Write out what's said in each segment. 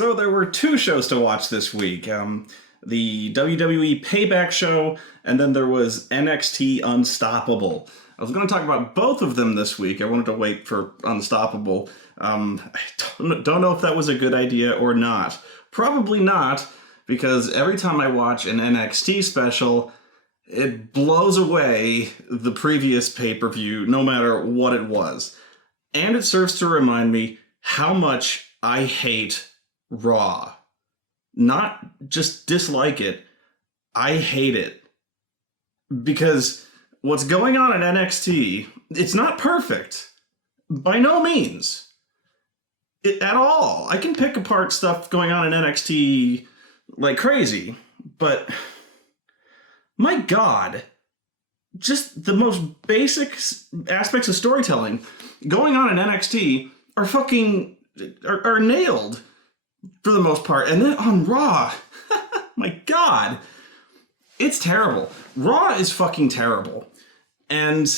So there were two shows to watch this week. The WWE Payback show, and then there was NXT Unstoppable. I was going to talk about both of them this week. I wanted to wait for Unstoppable. I don't know if that was a good idea or not. Probably not, because every time I watch an NXT special, it blows away the previous pay-per-view, no matter what it was. And it serves to remind me how much I hate Raw. Not just dislike it, I hate it. Because what's going on in NXT, it's not perfect. By no means. At all. I can pick apart stuff going on in NXT like crazy, but my God, just the most basic aspects of storytelling going on in NXT are nailed for the most part. And then on Raw, my God, it's terrible. Raw is fucking terrible. And,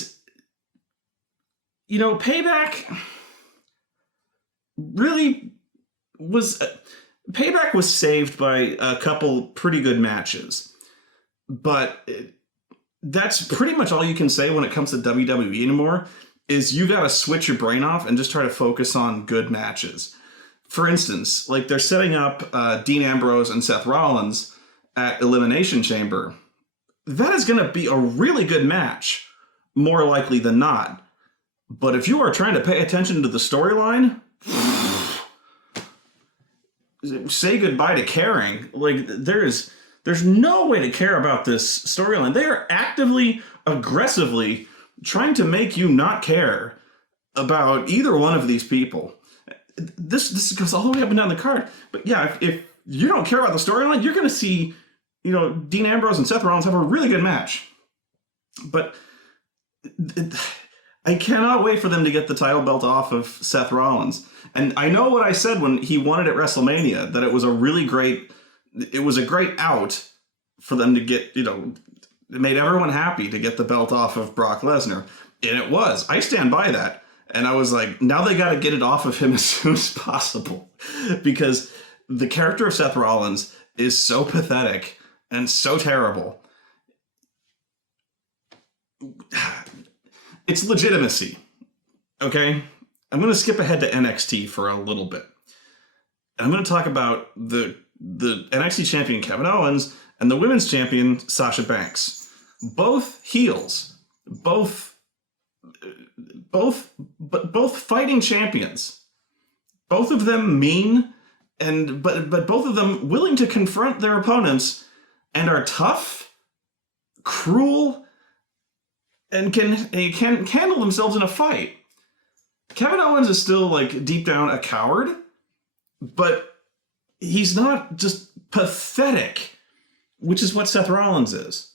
you know, Payback really was... Payback was saved by a couple pretty good matches. But that's pretty much all you can say when it comes to WWE anymore, is you gotta switch your brain off and just try to focus on good matches. For instance, like they're setting up Dean Ambrose and Seth Rollins at Elimination Chamber. That is going to be a really good match, more likely than not. But if you are trying to pay attention to the storyline, say goodbye to caring. Like, there's no way to care about this storyline. They are actively, aggressively trying to make you not care about either one of these people. This goes all the way up and down the card. But yeah, if you don't care about the storyline, you're going to see, you know, Dean Ambrose and Seth Rollins have a really good match. But I cannot wait for them to get the title belt off of Seth Rollins. And I know what I said when he won it at WrestleMania, that it was a great out for them to get, you know, it made everyone happy to get the belt off of Brock Lesnar. And it was. I stand by that. And I was like, now they got to get it off of him as soon as possible. Because the character of Seth Rollins is so pathetic and so terrible. It's legitimacy. Okay? I'm going to skip ahead to NXT for a little bit. And I'm going to talk about the NXT champion Kevin Owens and the women's champion Sasha Banks. Both heels. Both fighting champions. Both of them mean, but both of them willing to confront their opponents and are tough, cruel, and can handle themselves in a fight. Kevin Owens is still, like, deep down a coward, but he's not just pathetic, which is what Seth Rollins is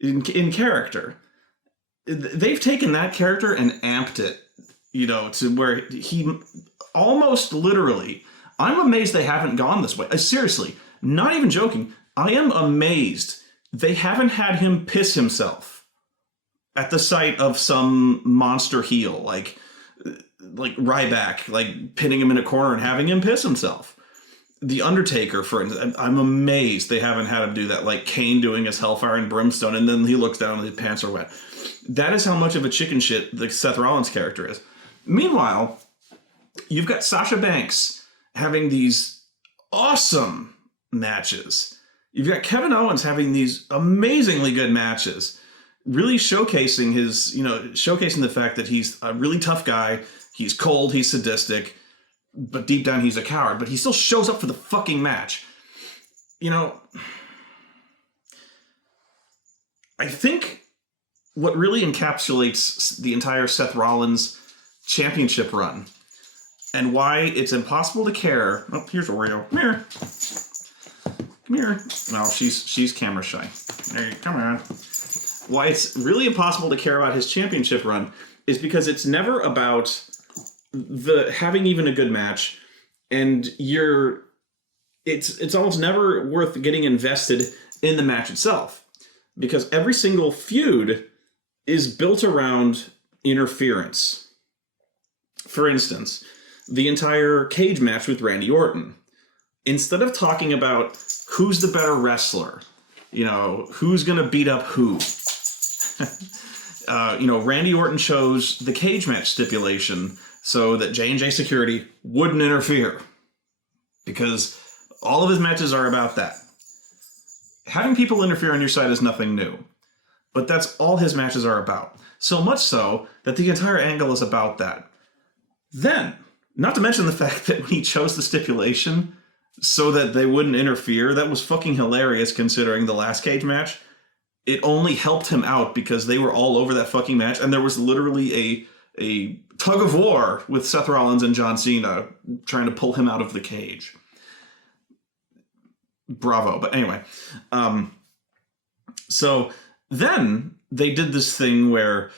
in character. They've taken that character and amped it, you know, to where he almost literally, I'm amazed they haven't gone this way. Seriously, not even joking. I am amazed they haven't had him piss himself at the sight of some monster heel, like RyBack, like pinning him in a corner and having him piss himself. The Undertaker, for instance, I'm amazed they haven't had him do that, like Kane doing his Hellfire and Brimstone, and then he looks down and his pants are wet. That is how much of a chicken shit the Seth Rollins character is. Meanwhile, you've got Sasha Banks having these awesome matches. You've got Kevin Owens having these amazingly good matches, really showcasing showcasing the fact that he's a really tough guy. He's cold, he's sadistic, but deep down he's a coward. But he still shows up for the fucking match. You know, I think what really encapsulates the entire Seth Rollins championship run and why it's impossible to care. Oh, here's Oreo. Come here. Come here. No, she's camera shy. There you come on. Why it's really impossible to care about his championship run is because it's never about having even a good match, and it's almost never worth getting invested in the match itself, because every single feud is built around interference. For instance, the entire cage match with Randy Orton. instead of talking about who's the better wrestler, who's going to beat up who, Randy Orton chose the cage match stipulation so that J&J Security wouldn't interfere. Because all of his matches are about that. Having people interfere on your side is nothing new. But that's all his matches are about. So much so that the entire angle is about that. Then, not to mention the fact that when he chose the stipulation so that they wouldn't interfere, that was fucking hilarious considering the last cage match. It only helped him out because they were all over that fucking match, and there was literally a tug of war with Seth Rollins and John Cena trying to pull him out of the cage. Bravo. But anyway, so then they did this thing where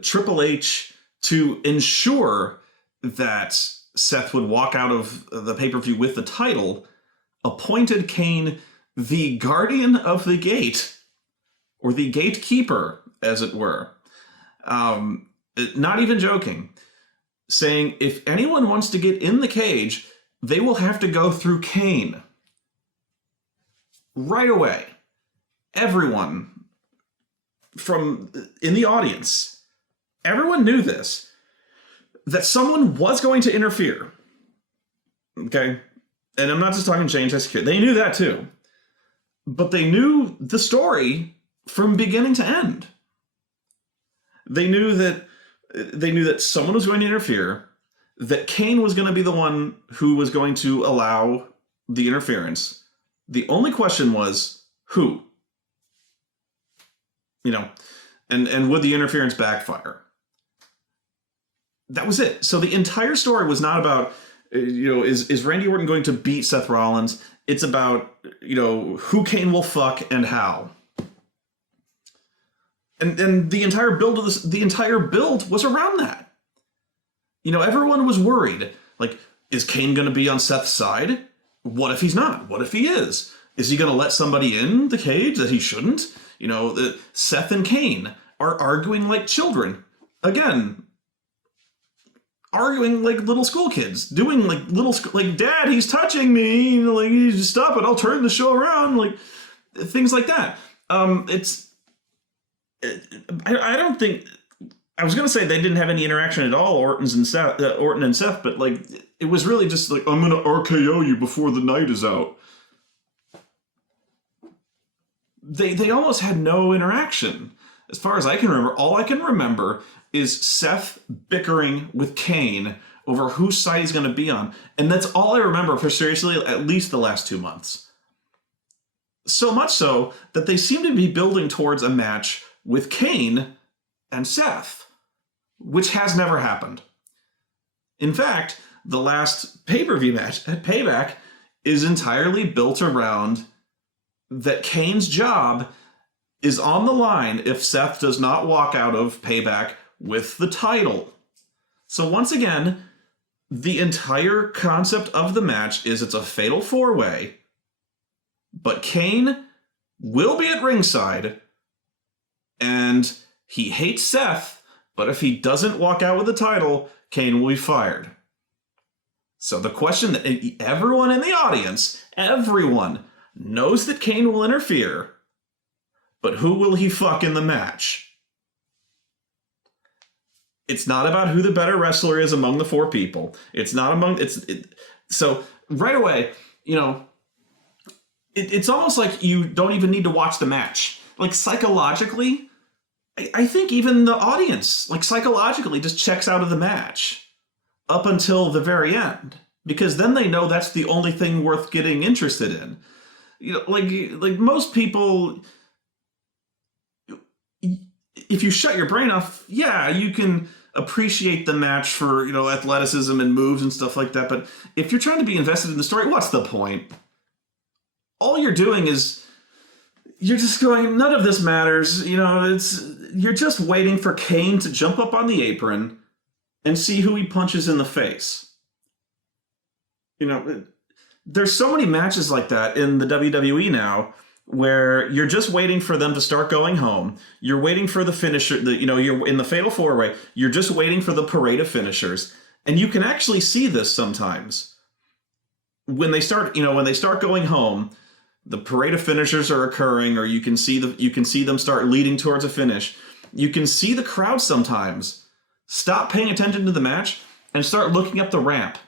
Triple H, to ensure that Seth would walk out of the pay-per-view with the title, appointed Kane the guardian of the gate, or the gatekeeper, as it were. Not even joking. Saying, if anyone wants to get in the cage, they will have to go through Kane. Right away. Everyone from in the audience, everyone knew this, that someone was going to interfere. Okay? And I'm not just talking J&J Security. They knew that too. But they knew the story from beginning to end. They knew that someone was going to interfere, that Kane was going to be the one who was going to allow the interference. The only question was, who? And would the interference backfire? That was it. So the entire story was not about, is Randy Orton going to beat Seth Rollins? It's about, who Kane will fuck and how. And the entire build of this, the entire build was around that. Everyone was worried. Like, is Kane going to be on Seth's side? What if he's not? What if he is? Is he going to let somebody in the cage that he shouldn't? Seth and Kane are arguing like children. Again, arguing like little school kids. Doing like, Dad, he's touching me. You just stop it. I'll turn the show around. Things like that. I don't think, I was going to say they didn't have any interaction at all, Orton and Seth, but it was really just like, I'm going to RKO you before the night is out. They almost had no interaction. As far as I can remember, all I can remember is Seth bickering with Kane over whose side he's going to be on. And that's all I remember for seriously at least the last 2 months. So much so that they seem to be building towards a match with Kane and Seth, which has never happened. In fact, the last pay-per-view match at Payback is entirely built around that Kane's job is on the line if Seth does not walk out of Payback with the title. So once again, the entire concept of the match is it's a fatal four-way, but Kane will be at ringside, and he hates Seth, but if he doesn't walk out with the title, Kane will be fired. So the question that everyone in the audience, everyone, knows that Kane will interfere, but who will he fuck in the match? It's not about who the better wrestler is among the four people. It's not among... So right away, it's almost like you don't even need to watch the match. Like, psychologically, I think even the audience, psychologically just checks out of the match up until the very end. Because then they know that's the only thing worth getting interested in. Like most people, if you shut your brain off, yeah, you can appreciate the match for, athleticism and moves and stuff like that. But if you're trying to be invested in the story, what's the point? All you're doing is, you're just going, none of this matters. You're just waiting for Kane to jump up on the apron and see who he punches in the face. There's so many matches like that in the WWE now where you're just waiting for them to start going home. You're waiting for the finisher, you're in the Fatal 4-Way. You're just waiting for the parade of finishers. And you can actually see this sometimes. when they start going home, the parade of finishers are occurring, or you can see them start leading towards a finish. You can see the crowd sometimes stop paying attention to the match and start looking up the ramp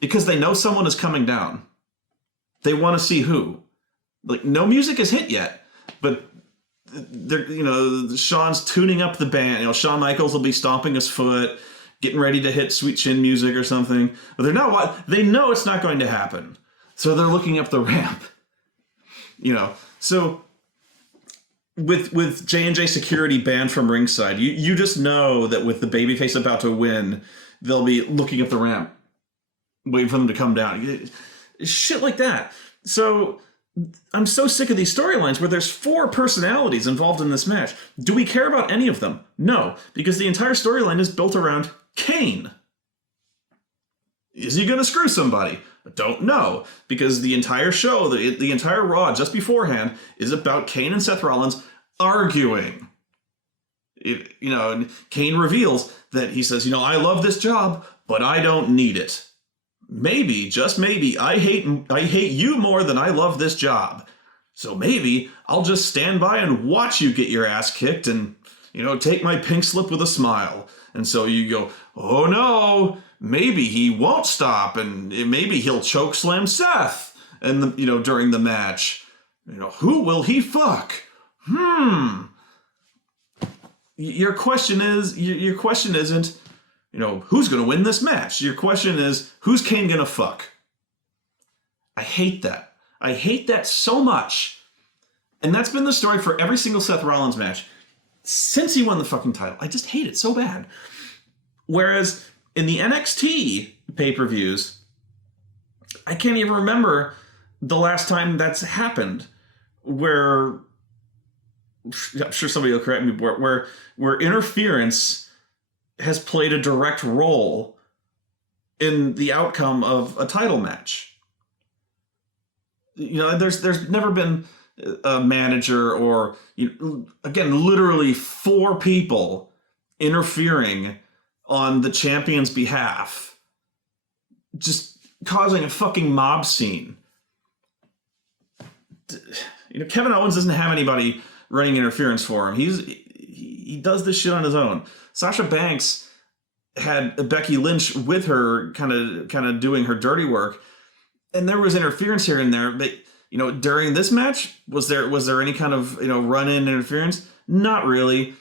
because they know someone is coming down. They want to see who. Like, no music is hit yet, but they're, Shawn's tuning up the band. Shawn Michaels will be stomping his foot, getting ready to hit Sweet Chin music or something. But they know it's not going to happen. So they're looking up the ramp. So with J&J security banned from ringside, you just know that with the babyface about to win, they'll be looking up the ramp, waiting for them to come down. Shit like that. So I'm so sick of these storylines where there's 4 personalities involved in this match. Do we care about any of them? No, because the entire storyline is built around Kane. Is he going to screw somebody? I don't know, because the entire show, the entire Raw just beforehand, is about Kane and Seth Rollins arguing. And Kane reveals that he says, I love this job, but I don't need it. Maybe, just maybe, I hate you more than I love this job. So maybe I'll just stand by and watch you get your ass kicked and, take my pink slip with a smile. And so you go, oh no, maybe he won't stop, and maybe he'll choke slam Seth, and during the match, who will he fuck? Your question isn't, who's going to win this match? Your question is, who's Kane going to fuck? I hate that. I hate that so much. And that's been the story for every single Seth Rollins match since he won the fucking title. I just hate it so bad. Whereas in the NXT pay-per-views, I can't even remember the last time that's happened where, I'm sure somebody will correct me, where interference has played a direct role in the outcome of a title match. There's never been a manager or, again, literally 4 people interfering on the champion's behalf, just causing a fucking mob scene. Kevin Owens doesn't have anybody running interference for him. He does this shit on his own. Sasha Banks had Becky Lynch with her, kind of doing her dirty work, and there was interference here and there. But during this match, was there any kind of run-in interference? Not really.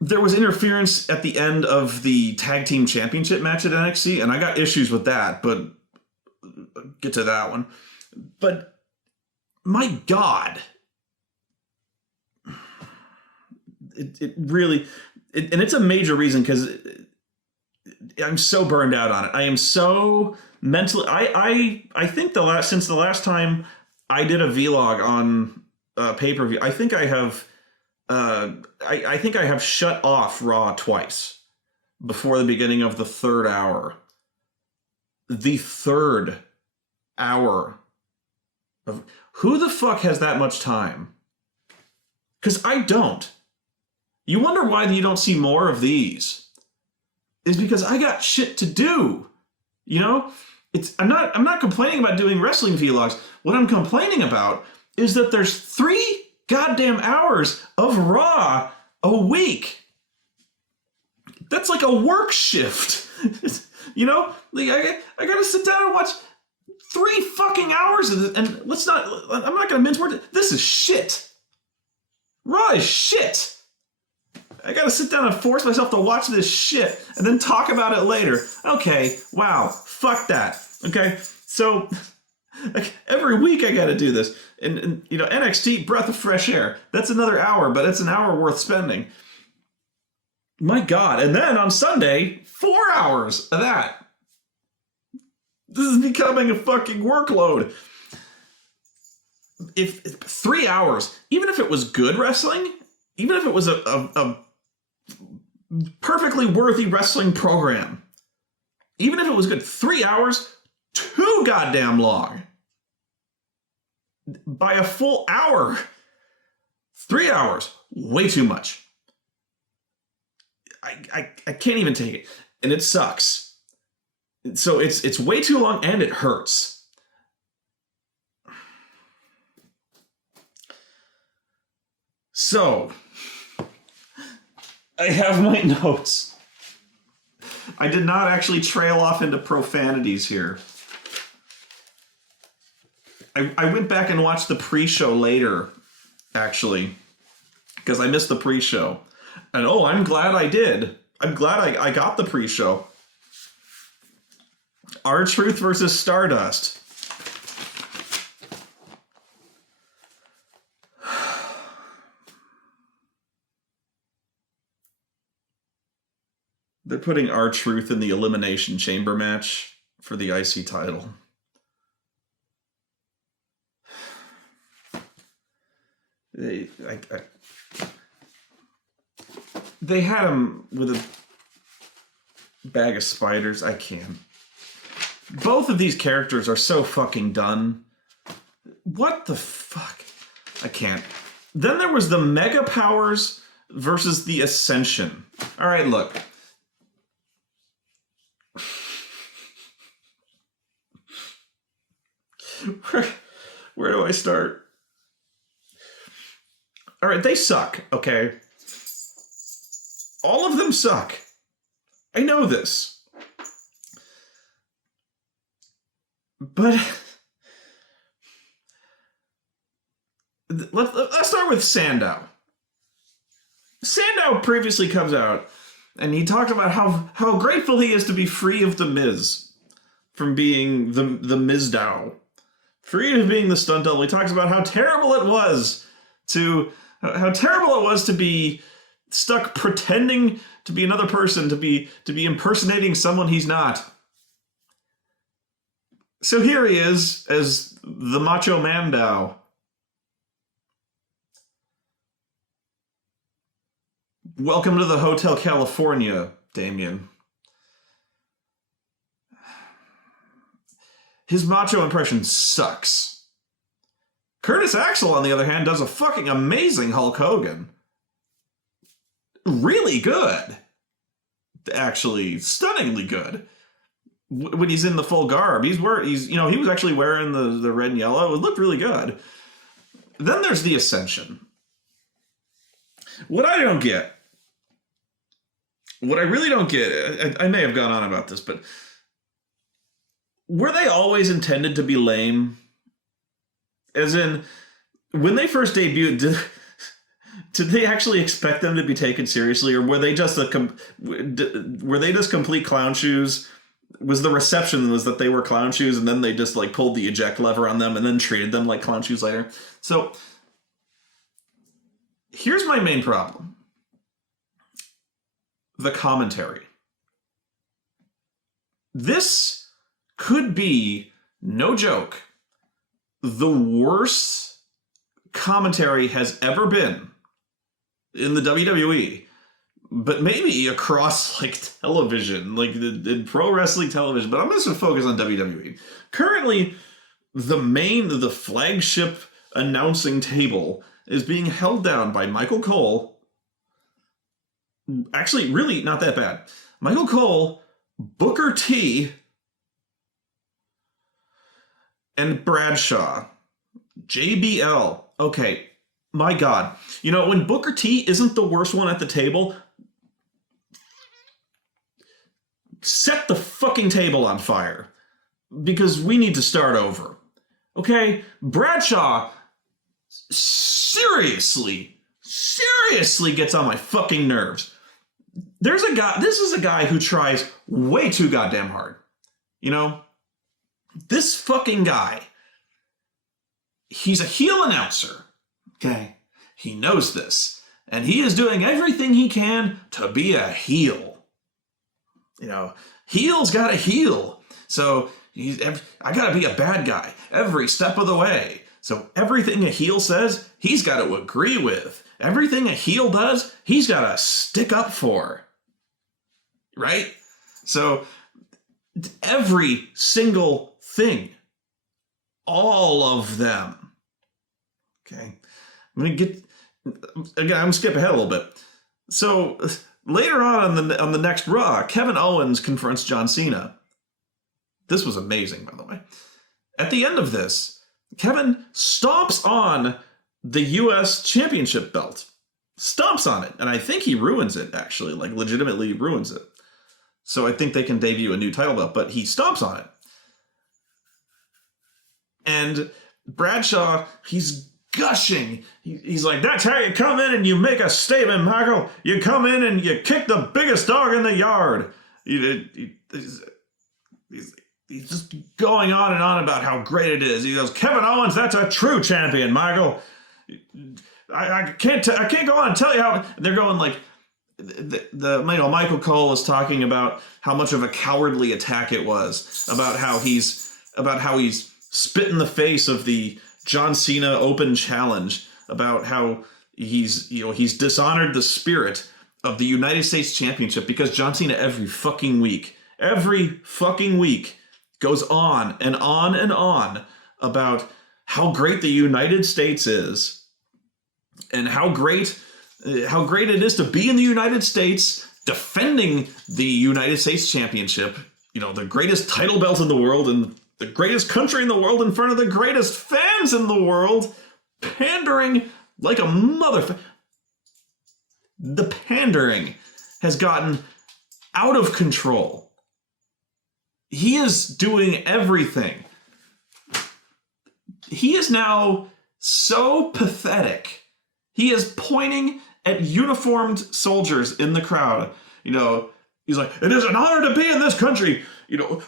There was interference at the end of the tag team championship match at NXT, and I got issues with that, but I'll get to that one. But my God, it really, and it's a major reason because I'm so burned out on it. I am so mentally, I think since the last time I did a vlog on pay-per-view, I think I have shut off Raw twice before the beginning of the 3rd hour. The 3rd hour of, who the fuck has that much time? Because I don't. You wonder why you don't see more of these. Is because I got shit to do. I'm not complaining about doing wrestling vlogs. What I'm complaining about is that there's 3 goddamn hours of Raw a week. That's like a work shift. I gotta sit down and watch 3 fucking hours of this, and I'm not gonna mince words. This is shit. Raw is shit. I gotta sit down and force myself to watch this shit and then talk about it later. Okay, wow, fuck that. Okay, so every week I gotta do this. And NXT, breath of fresh air. That's another hour, but it's an hour worth spending. My God. And then on Sunday, 4 hours of that. This is becoming a fucking workload. If 3 hours, even if it was good wrestling, even if it was a perfectly worthy wrestling program, even if it was good, 3 hours, too goddamn long. By a full hour, 3 hours, way too much. I can't even take it. And it sucks. So it's way too long and it hurts. So I have my notes. I did not actually trail off into profanities here. I went back and watched the pre-show later, actually, because I missed the pre-show. And I'm glad I did. I'm glad I got the pre-show. R-Truth versus Stardust. They're putting R-Truth in the Elimination Chamber match for the IC title. They had him with a bag of spiders. I can't. Both of these characters are so fucking done. What the fuck? I can't. Then there was the Mega Powers versus the Ascension. All right, look. Where do I start? All right, they suck, okay? All of them suck. I know this. But let's start with Sandow. Sandow previously comes out, and he talked about how grateful he is to be free of The Miz, from being the Mizdow. Free of being the stunt double. He talks about how terrible it was to be stuck pretending to be another person, to be impersonating someone he's not. So here he is as the Macho Mandow. Welcome to the Hotel California, Damien. His macho impression sucks. Curtis Axel, on the other hand, does a fucking amazing Hulk Hogan. Really good. Actually, stunningly good. When he's in the full garb, he was actually wearing the red and yellow. It looked really good. Then there's the Ascension. What I really don't get, I may have gone on about this, but were they always intended to be lame? As in, when they first debuted, did they actually expect them to be taken seriously, or were they just complete clown shoes? Was the reception that they were clown shoes, and then they just like pulled the eject lever on them and then treated them like clown shoes later? So here's my main problem. The commentary. This could be, no joke, the worst commentary has ever been in the WWE, but maybe across like television, like in pro wrestling television, but I'm just going to focus on WWE. Currently, the flagship announcing table is being held down by Michael Cole. Actually, really not that bad. Michael Cole, Booker T, and Bradshaw. JBL. Okay, my God. You know, when Booker T isn't the worst one at the table, set the fucking table on fire. Because we need to start over. Okay? Bradshaw seriously gets on my fucking nerves. This is a guy who tries way too goddamn hard. You know? This fucking guy, he's a heel announcer, okay? He knows this, and he is doing everything he can to be a heel. You know, heel's gotta heel, so I gotta be a bad guy every step of the way. So everything a heel says, he's got to agree with. Everything a heel does, he's got to stick up for. Right? So every single thing. All of them. Okay. I'm going to skip ahead a little bit. So later on the next Raw, Kevin Owens confronts John Cena. This was amazing, by the way. At the end of this, Kevin stomps on the U.S. Championship belt. Stomps on it. And I think he ruins it, actually. Like, legitimately ruins it. So I think they can debut a new title belt, but he stomps on it. And Bradshaw, he's gushing. He's like, that's how you come in and you make a statement, Michael. You come in and you kick the biggest dog in the yard. He's just going on and on about how great it is. He goes, Kevin Owens, that's a true champion, Michael. I can't go on and tell you how. They're going like, Michael Cole is talking about how much of a cowardly attack it was, about how he's spit in the face of the John Cena Open Challenge, about how he's dishonored the spirit of the United States Championship, because John Cena every fucking week goes on and on and on about how great the United States is and how great it is to be in the United States defending the United States Championship, the greatest title belt in the world and the greatest country in the world in front of the greatest fans in the world, pandering like a motherfucker. The pandering has gotten out of control. He is doing everything. He is now so pathetic. He is pointing at uniformed soldiers in the crowd. He's like, it is an honor to be in this country,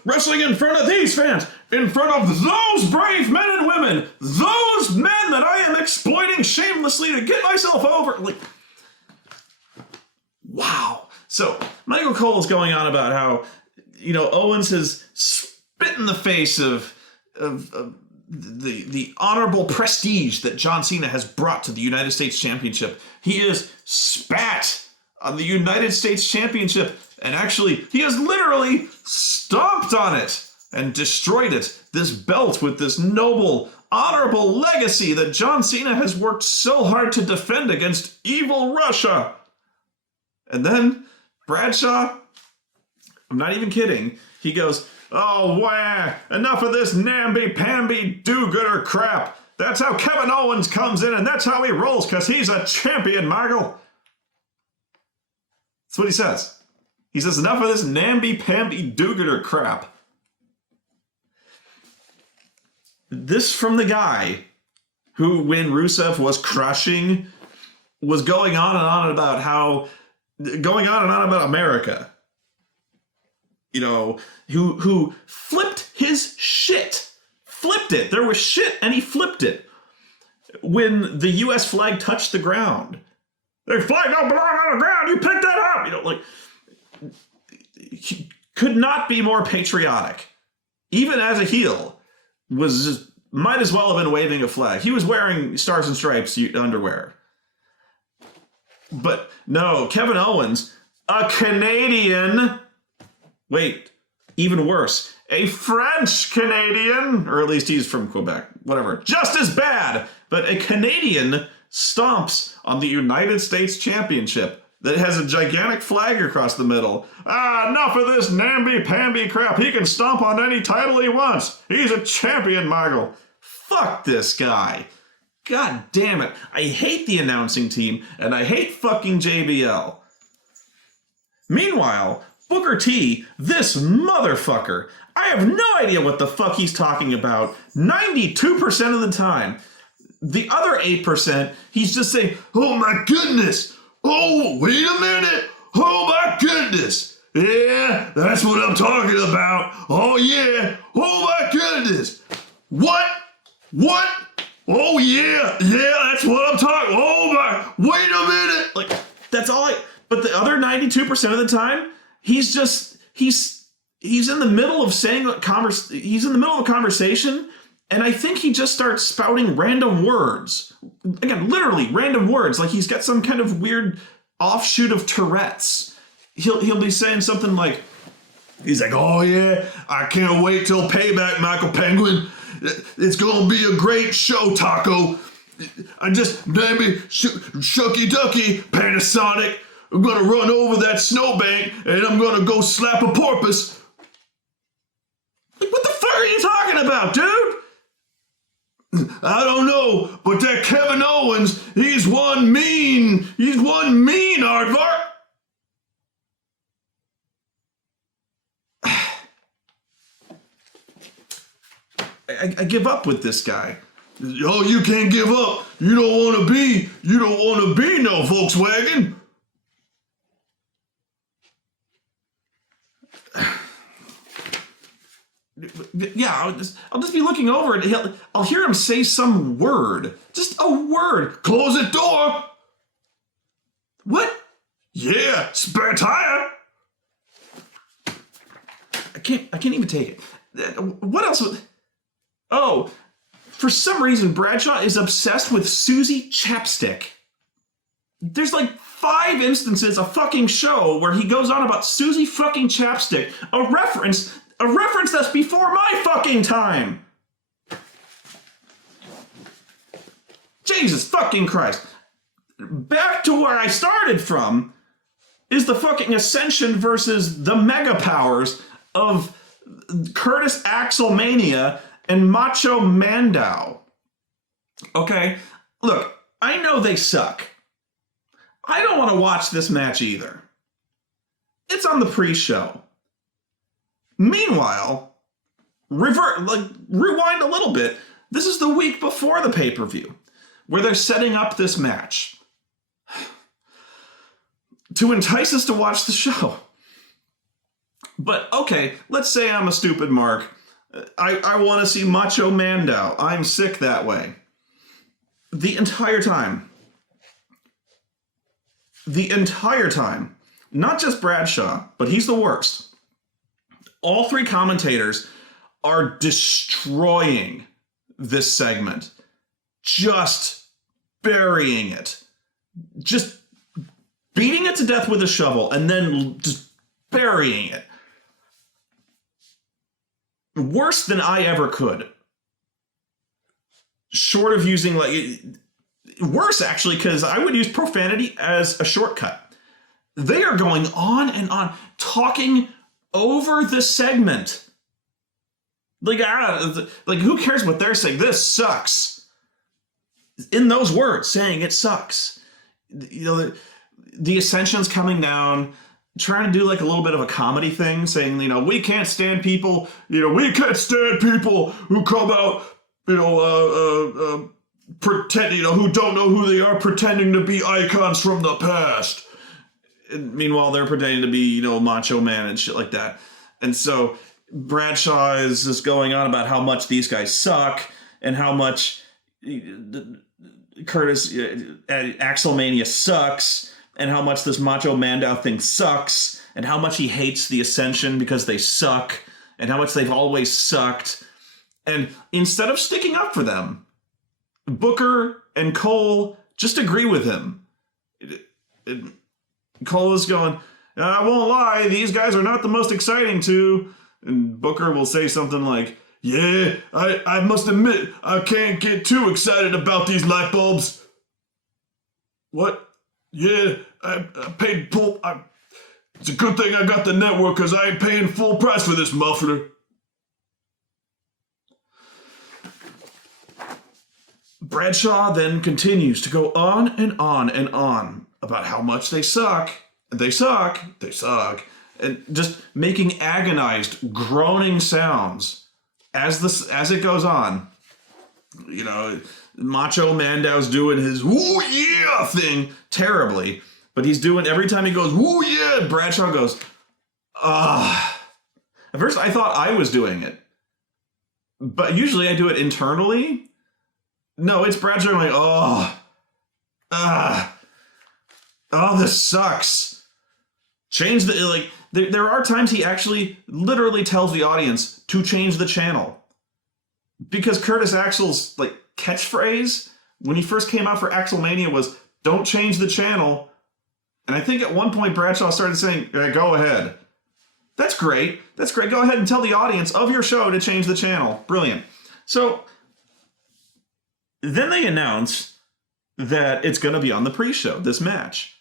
wrestling in front of these fans, in front of those brave men and women, those men that I am exploiting shamelessly to get myself over. Like, wow. So Michael Cole is going on about how, Owens has spit in the face of the honorable prestige that John Cena has brought to the United States Championship. He is spat on the United States Championship, and actually, he has literally stomped on it and destroyed it. This belt with this noble, honorable legacy that John Cena has worked so hard to defend against evil Russia. And then Bradshaw, I'm not even kidding, he goes, oh, wah, enough of this namby-pamby do-gooder crap. That's how Kevin Owens comes in, and that's how he rolls, because he's a champion, Michael. That's what he says. He says, enough of this namby-pamby do-gooder crap. This from the guy who, when Rusev was crushing, was going on and on about America. Who flipped his shit. Flipped it. There was shit and he flipped it. When the U.S. flag touched the ground. The flag don't belong on the ground. You picked that up. He could not be more patriotic. Even as a heel, might as well have been waving a flag. He was wearing Stars and Stripes underwear. But no, Kevin Owens, a Canadian. Wait, even worse, a French Canadian, or at least he's from Quebec, whatever, just as bad, but a Canadian stomps on the United States Championship that has a gigantic flag across the middle. Enough of this namby-pamby crap. He can stomp on any title he wants. He's a champion, Michael. Fuck this guy. God damn it. I hate the announcing team, and I hate fucking JBL. Meanwhile, Booker T, this motherfucker, I have no idea what the fuck he's talking about 92% of the time. The other 8%, he's just saying, oh my goodness, oh, wait a minute, oh my goodness, yeah, that's what I'm talking about, oh yeah, oh my goodness, what, oh yeah, that's what I'm talking, oh my, wait a minute, like, that's all but the other 92% of the time, he's in the middle of he's in the middle of a conversation, and I think he just starts spouting random words. Again, literally random words, like he's got some kind of weird offshoot of Tourette's. He'll be saying something like, he's like, oh yeah, I can't wait till Payback, Michael Penguin. It's gonna be a great show, Taco. I just, maybe, Shucky Ducky, Panasonic. I'm gonna run over that snowbank and I'm gonna go slap a porpoise. Like, about, dude? I don't know, but that Kevin Owens, he's one mean aardvark. I give up with this guy. Oh, you can't give up. You don't want to be no Volkswagen. Yeah, I'll just be looking over it. I'll hear him say some word. Just a word. Close the door. What? Yeah, spare tire. I can't even take it. What else? Oh, for some reason, Bradshaw is obsessed with Susie Chapstick. There's like 5 instances a fucking show where he goes on about Susie fucking Chapstick, a reference that's before my fucking time. Jesus fucking Christ. Back to where I started from is the fucking Ascension versus the mega powers of Curtis Axelmania and Macho Mandow. Okay, look, I know they suck. I don't want to watch this match either. It's on the pre-show. Meanwhile, rewind a little bit. This is the week before the pay-per-view, where they're setting up this match to entice us to watch the show. But okay, let's say I'm a stupid mark. I want to see Macho Mandow. I'm sick that way. The entire time, not just Bradshaw, but he's the worst. All 3 commentators are destroying this segment. Just burying it. Just beating it to death with a shovel and then just burying it. Worse than I ever could. Short of using worse actually, because I would use profanity as a shortcut. They are going on and on, talking over the segment. Like who cares what they're saying? This sucks. In those words, saying it sucks. You know, the Ascension's coming down, trying to do like a little bit of a comedy thing, saying, we can't stand people, we can't stand people who come out, pretend, who don't know who they are, pretending to be icons from the past. And meanwhile, they're pretending to be, Macho Man and shit like that. And so Bradshaw is just going on about how much these guys suck and how much Curtis Axelmania sucks and how much this Macho Mandow thing sucks and how much he hates the Ascension because they suck and how much they've always sucked. And instead of sticking up for them, Booker and Cole just agree with him. Cole is going, I won't lie, these guys are not the most exciting too. And Booker will say something like, yeah, I must admit, I can't get too excited about these light bulbs. What? Yeah, I paid full... it's a good thing I got the network because I ain't paying full price for this muffler. Bradshaw then continues to go on and on and on about how much they suck, and just making agonized, groaning sounds as it goes on. Macho Mandow's doing his "woo yeah" thing terribly, but he's doing every time he goes "woo yeah," Bradshaw goes, ah. At first, I thought I was doing it, but usually I do it internally. No, it's Bradshaw going, this sucks. Change the, there are times he actually literally tells the audience to change the channel. Because Curtis Axel's, catchphrase when he first came out for Axelmania was, don't change the channel. And I think at one point Bradshaw started saying, go ahead. That's great. Go ahead and tell the audience of your show to change the channel. Brilliant. So then they announce that it's going to be on the pre-show, this match.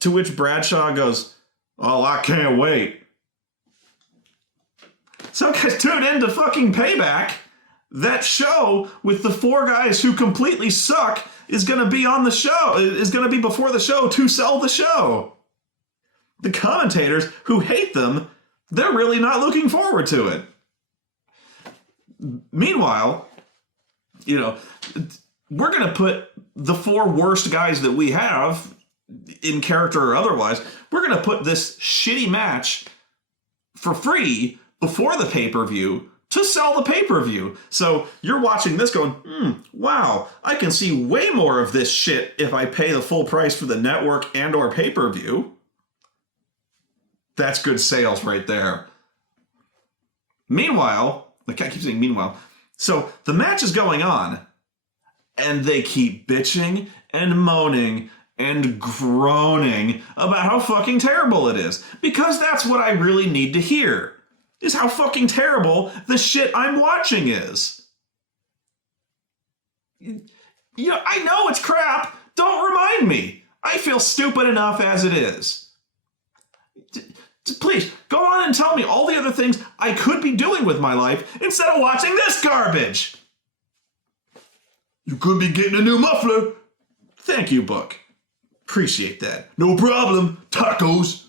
To which Bradshaw goes, oh, I can't wait. So guys, tune in to fucking Payback that show with the 4 guys who completely suck is going to be on the show, is going to be before the show to sell the show. The commentators who hate them, they're really not looking forward to it. Meanwhile, we're going to put the 4 worst guys that we have, in character or otherwise, we're going to put this shitty match for free before the pay-per-view to sell the pay-per-view. So you're watching this going, wow, I can see way more of this shit if I pay the full price for the network and or pay-per-view. That's good sales right there. Meanwhile, I keep saying meanwhile, so the match is going on, and they keep bitching and moaning and groaning about how fucking terrible it is. Because that's what I really need to hear, is how fucking terrible the shit I'm watching is. I know it's crap. Don't remind me. I feel stupid enough as it is. Please, go on and tell me all the other things I could be doing with my life instead of watching this garbage. You could be getting a new muffler. Thank you, Book. Appreciate that. No problem. Tacos.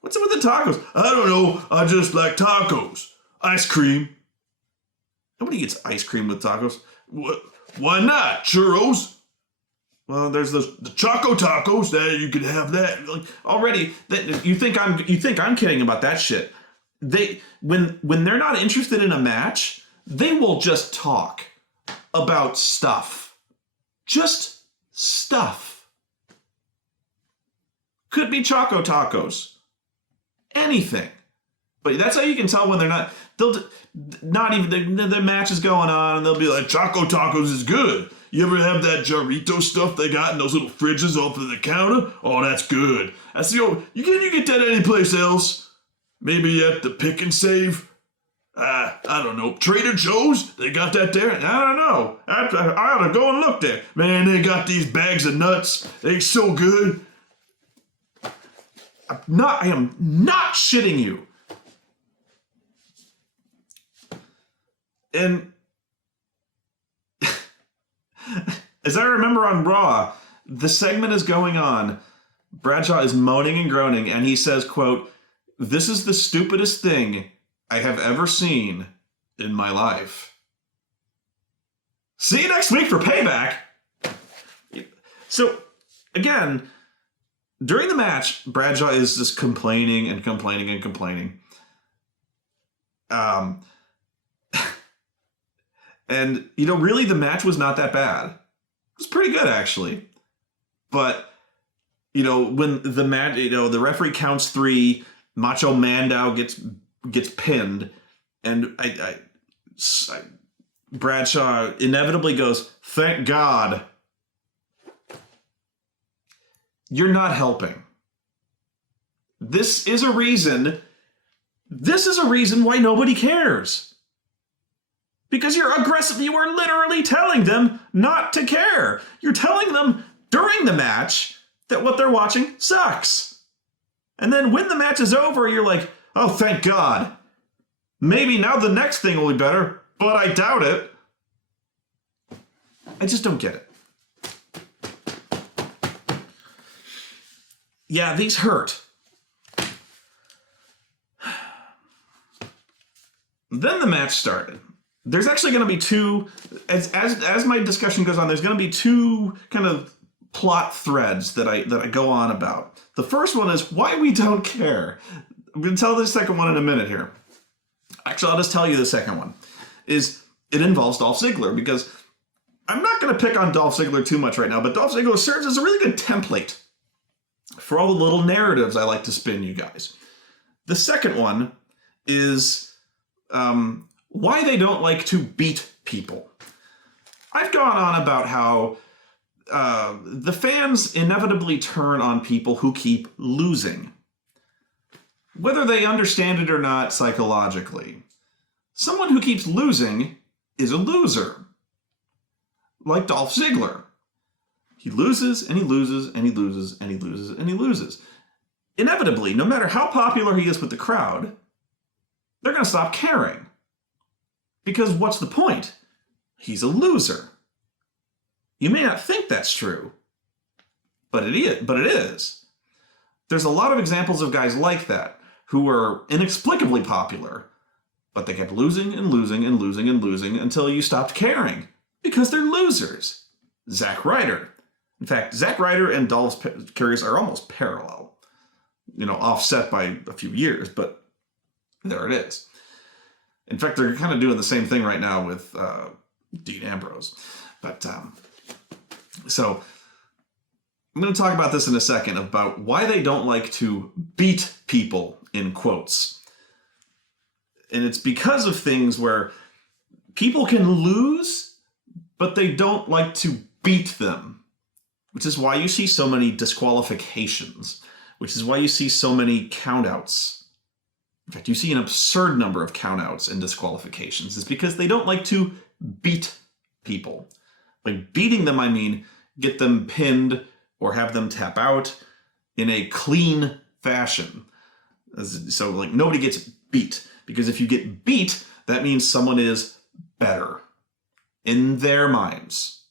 What's up with the tacos? I don't know. I just like tacos. Ice cream. Nobody gets ice cream with tacos. Why not? Churros. Well, there's the Choco Tacos. That you could have that. Like, already, that you think I'm kidding about that shit. When they're not interested in a match, they will just talk about stuff. Just stuff. Could be Choco Tacos. Anything. But that's how you can tell when they're not. They'll not even the match is going on, and they'll be like, Choco Tacos is good. You ever have that Jarrito stuff they got in those little fridges off of the counter? Oh, that's good. That's the old. You get that anyplace else? Maybe at the Pick and Save. I don't know. Trader Joe's? They got that there? I don't know. I ought to go and look there. Man, they got these bags of nuts. They're so good. I am not shitting you. And as I remember on Raw, the segment is going on. Bradshaw is moaning and groaning, and he says, quote, "This is the stupidest thing I have ever seen in my life." See you next week for Payback. So, again, during the match, Bradshaw is just complaining and complaining and complaining. And, really the match was not that bad. It was pretty good, actually. But, when the match, the referee counts 3, Macho Mandow gets pinned, and Bradshaw inevitably goes, "Thank God." You're not helping. This is a reason why nobody cares. Because you're aggressive. You are literally telling them not to care. You're telling them during the match that what they're watching sucks. And then when the match is over, you're like, oh, thank God. Maybe now the next thing will be better, but I doubt it. I just don't get it. Yeah, these hurt. Then the match started. There's actually going to be 2, as my discussion goes on, there's going to be 2 kind of plot threads that I go on about. The first one is why we don't care. I'm going to tell the second one in a minute here. Actually, I'll just tell you the second one. It involves Dolph Ziggler, because I'm not going to pick on Dolph Ziggler too much right now, but Dolph Ziggler serves as a really good template for all the little narratives I like to spin you guys. The second one is why they don't like to beat people. I've gone on about how the fans inevitably turn on people who keep losing, whether they understand it or not psychologically. Someone who keeps losing is a loser, like Dolph Ziggler. He loses, and he loses, and he loses, and he loses, and he loses. Inevitably, no matter how popular he is with the crowd, they're going to stop caring. Because what's the point? He's a loser. You may not think that's true, but it is. There's a lot of examples of guys like that who were inexplicably popular, but they kept losing and losing and losing and losing until you stopped caring, because they're losers. Zack Ryder. In fact, Zack Ryder and Dolph's careers are almost parallel. Offset by a few years, but there it is. In fact, they're kind of doing the same thing right now with Dean Ambrose. But, so, I'm going to talk about this in a second, about why they don't like to beat people, in quotes. And it's because of things where people can lose, but they don't like to beat them. Which is why you see so many disqualifications. Which is why you see so many countouts. In fact, you see an absurd number of countouts and disqualifications. It's because they don't like to beat people. By beating them, I mean get them pinned or have them tap out in a clean fashion. So, nobody gets beat. Because if you get beat, that means someone is better in their minds.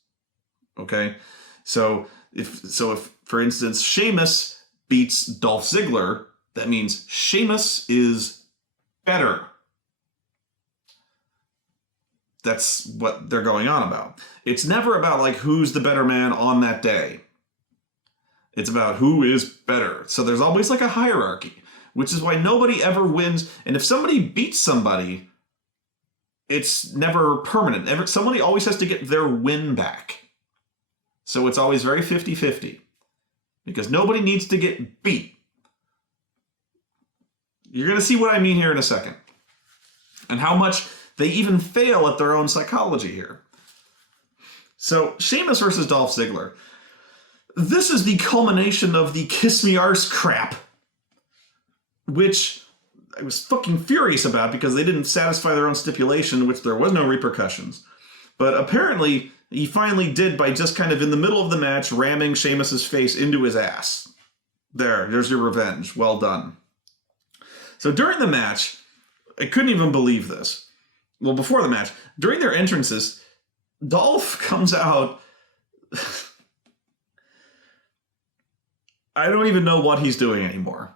Okay? So if for instance, Sheamus beats Dolph Ziggler, that means Sheamus is better. That's what they're going on about. It's never about who's the better man on that day. It's about who is better. So there's always a hierarchy, which is why nobody ever wins. And if somebody beats somebody, it's never permanent. Somebody always has to get their win back. So it's always very 50-50. Because nobody needs to get beat. You're going to see what I mean here in a second. And how much they even fail at their own psychology here. So, Sheamus versus Dolph Ziggler. This is the culmination of the kiss me arse crap. Which I was fucking furious about because they didn't satisfy their own stipulation, which there was no repercussions. But apparently, he finally did by just kind of in the middle of the match ramming Sheamus's face into his ass. There's your revenge. Well done. So during the match, I couldn't even believe this. Well, before the match, during their entrances, Dolph comes out. I don't even know what he's doing anymore.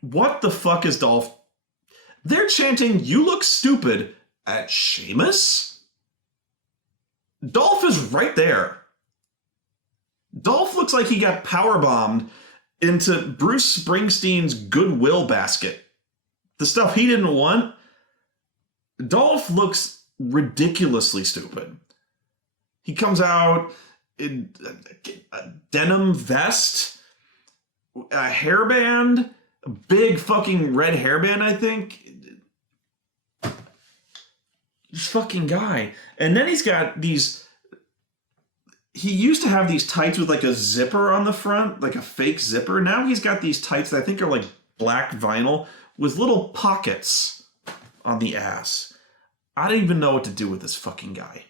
What the fuck is Dolph? They're chanting, "You look stupid," at Sheamus? Dolph is right there. Dolph looks like he got powerbombed into Bruce Springsteen's Goodwill basket. The stuff he didn't want. Dolph looks ridiculously stupid. He comes out in a denim vest, a hairband, a big fucking red hairband, I think. This fucking guy. And then he's got these... He used to have these tights with a zipper on the front, like a fake zipper. Now he's got these tights that I think are black vinyl with little pockets on the ass. I don't even know what to do with this fucking guy.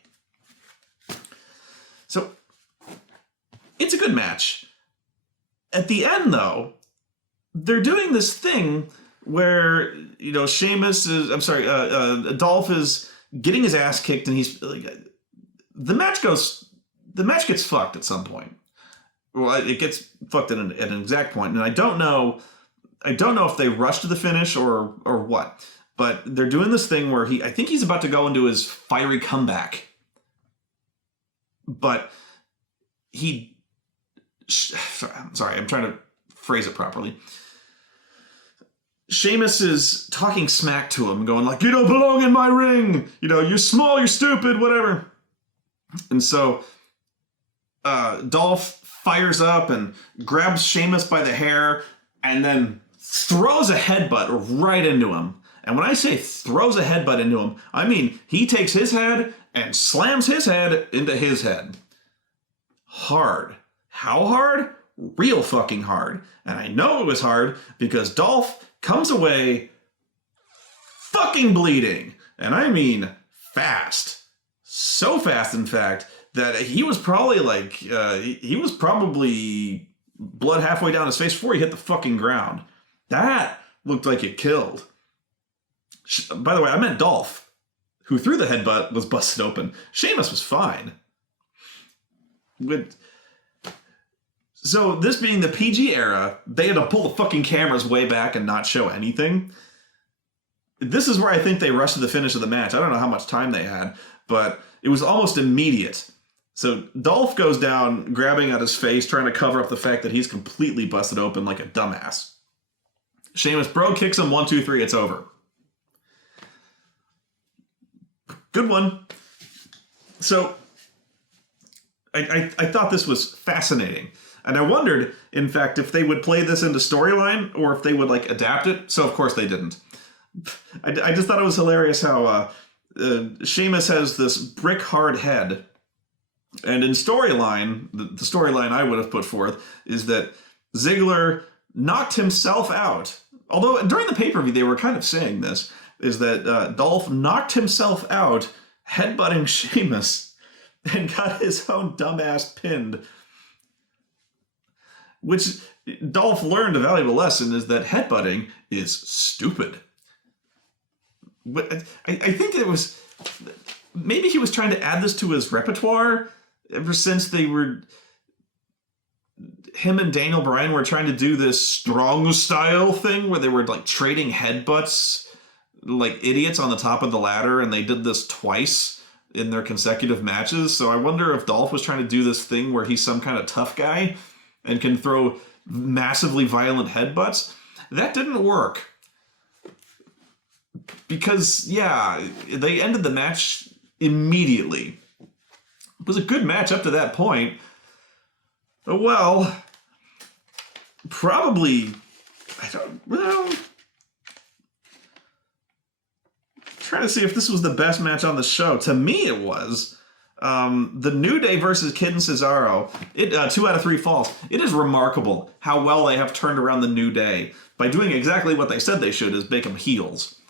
So, it's a good match. At the end, though, they're doing this thing where, Sheamus is... Dolph is getting his ass kicked, and he's... The match gets fucked at some point. Well, it gets fucked at an exact point, and I don't know if they rush to the finish or what. But they're doing this thing where I think he's about to go into his fiery comeback. But sorry, I'm trying to phrase it properly. Sheamus is talking smack to him, going "You don't belong in my ring. You're small, you're stupid, whatever." And so Dolph fires up and grabs Sheamus by the hair and then throws a headbutt right into him. And when I say throws a headbutt into him, I mean he takes his head and slams his head into his head. Hard. How hard? Real fucking hard. And I know it was hard because Dolph comes away fucking bleeding. And I mean fast. So fast, in fact, that he was probably blood halfway down his face before he hit the fucking ground. That looked like it killed. By the way, I meant Dolph. who threw the headbutt, was busted open. Sheamus was fine. So this being the PG era, they had to pull the fucking cameras way back and not show anything. This is where I think they rushed to the finish of the match. I don't know how much time they had, but it was almost immediate. So Dolph goes down, grabbing at his face, trying to cover up the fact that he's completely busted open like a dumbass. Sheamus bro kicks him 1, 2, 3, it's over. Good one. So I thought this was fascinating. And I wondered, in fact, if they would play this into storyline or if they would like adapt it. So of course they didn't. I just thought it was hilarious how Sheamus has this brick hard head. And in storyline, the storyline I would have put forth is that Ziggler knocked himself out. Although during the pay-per-view they were kind of saying this, is that Dolph knocked himself out headbutting Sheamus and got his own dumbass pinned. Which Dolph learned a valuable lesson is that headbutting is stupid. But I think it was... Maybe he was trying to add this to his repertoire ever since they were... Him and Daniel Bryan were trying to do this strong style thing where they were like trading headbutts like idiots on the top of the ladder, and they did this twice in their consecutive matches. So I wonder if Dolph was trying to do this thing where he's some kind of tough guy and can throw massively violent headbutts. That didn't work. Because, yeah, they ended the match immediately. It was a good match up to that point. Well, probably, trying to see if this was the best match on the show. To me, it was. The New Day versus Kid and Cesaro, 2 out of 3 falls. It is remarkable how well they have turned around the New Day by doing exactly what they said they should, is make them heels.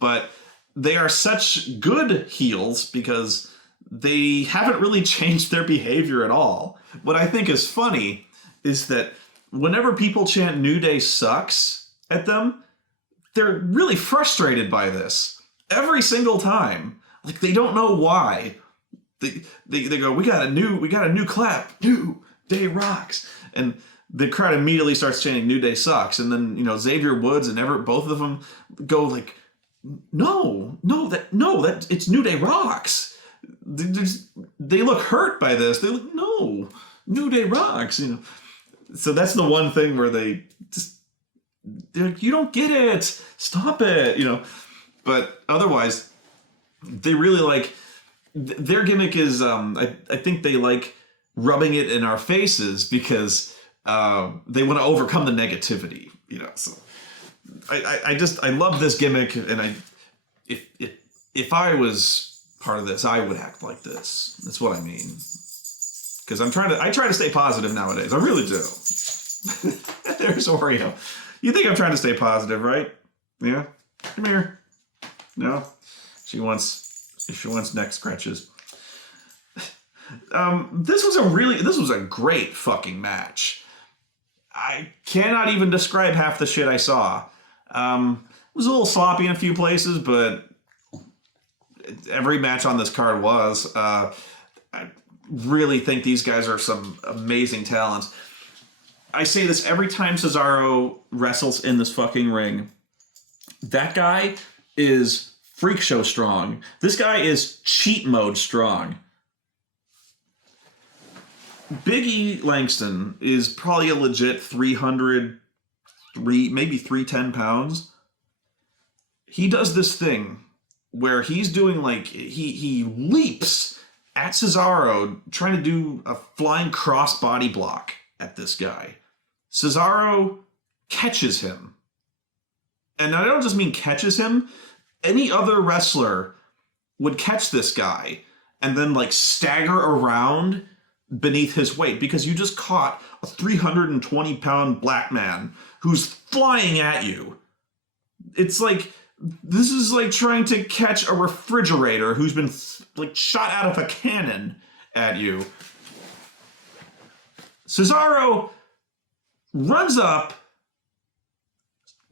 But they are such good heels because they haven't really changed their behavior at all. What I think is funny is that whenever people chant New Day sucks at them, they're really frustrated by this. Every single time. Like, they don't know why. They go, we got a new clap. New Day rocks. And the crowd immediately starts chanting New Day sucks. And then, Xavier Woods and Everett, both of them go like, no, it's New Day rocks. They look hurt by this. They look, no, New Day rocks, So that's the one thing where they're like, you don't get it. Stop it, But otherwise, they really like... Their gimmick is, I think they like rubbing it in our faces because they want to overcome the negativity, So I love this gimmick, and if I was part of this, I would act like this. That's what I mean. Because I try to stay positive nowadays. I really do. There's Oreo. You think I'm trying to stay positive, right? Yeah. Come here. No. She wants neck scratches. This was a great fucking match. I cannot even describe half the shit I saw. It was a little sloppy in a few places, but every match on this card was. I really think these guys are some amazing talents. I say this every time Cesaro wrestles in this fucking ring. That guy is freak show strong. This guy is cheat mode strong. Big E Langston is probably a legit 310 pounds. He does this thing where he's doing like, he leaps at Cesaro trying to do a flying cross body block at this guy. Cesaro catches him. And I don't just mean catches him. Any other wrestler would catch this guy and then like stagger around beneath his weight because you just caught a 320-pound black man who's flying at you. It's like, this is like trying to catch a refrigerator who's been like shot out of a cannon at you. Cesaro runs up,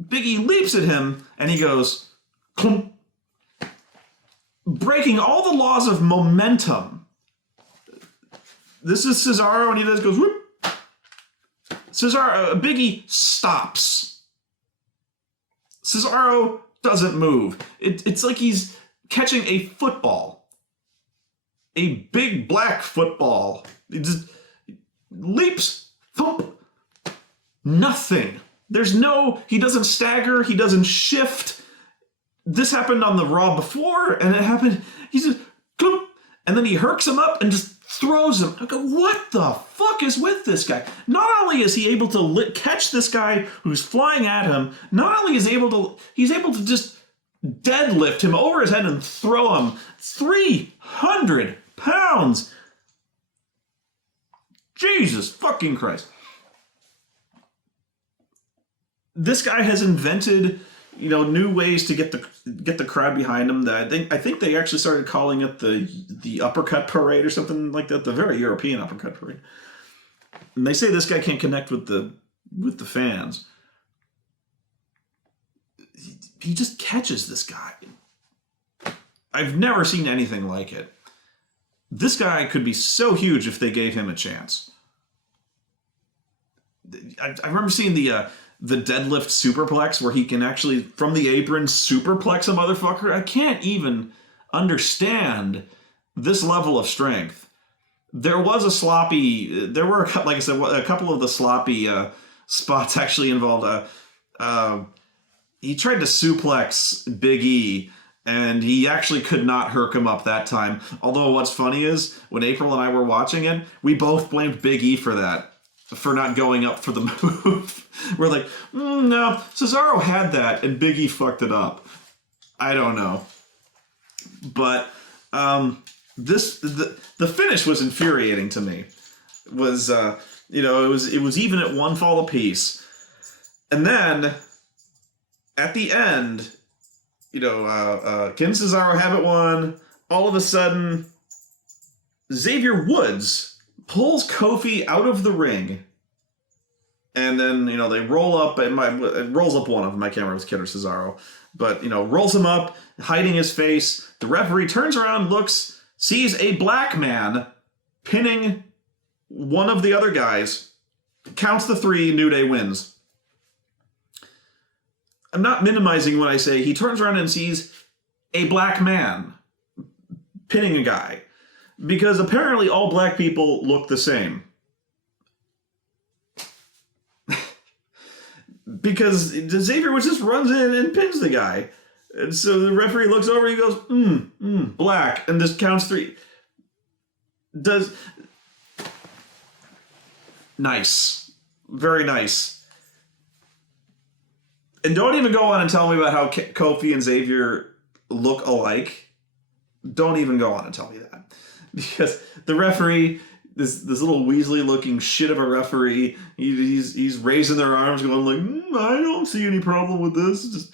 Big E leaps at him, and he goes, clump. breaking all the laws of momentum. This is Cesaro, and he just goes, whoop. Cesaro, Big E stops. Cesaro doesn't move. It's like he's catching a football. A big black football. He just leaps, thump. Nothing. He doesn't stagger, he doesn't shift. This happened on the Raw before, and it happened, he's just, cloop, and then he herks him up and just throws him. I go, what the fuck is with this guy? Not only is he able to catch this guy who's flying at him, not only is he's able to just deadlift him over his head and throw him 300 pounds. Jesus fucking Christ. This guy has invented, new ways to get the crowd behind him. That I think they actually started calling it the uppercut parade or something like that, the very European uppercut parade. And they say this guy can't connect with the fans. He just catches this guy. I've never seen anything like it. This guy could be so huge if they gave him a chance. I remember seeing the deadlift superplex where he can actually, from the apron, superplex a motherfucker. I can't even understand this level of strength. There were, like I said, a couple of the sloppy spots actually involved. He tried to suplex Big E, and he actually could not herk him up that time. Although what's funny is, when April and I were watching it, we both blamed Big E for that. For not going up for the move. We're like, no, Cesaro had that and Big E fucked it up. I don't know. But the finish was infuriating to me. It was even at one fall apiece. And then at the end, can Cesaro have it won? All of a sudden, Xavier Woods pulls Kofi out of the ring, and then, they roll up, and it rolls up one of them. I can't remember if it's Kid or Cesaro, but, rolls him up, hiding his face. The referee turns around, looks, sees a black man pinning one of the other guys, counts the 3, New Day wins. I'm not minimizing when I say he turns around and sees a black man pinning a guy. Because apparently all black people look the same. Because Xavier just runs in and pins the guy. And so the referee looks over, he goes, black, and just counts 3. Nice. Very nice. And don't even go on and tell me about how Kofi and Xavier look alike. Don't even go on and tell me that. Because the referee, this little Weasley-looking shit of a referee, he's raising their arms, going like, I don't see any problem with this. Just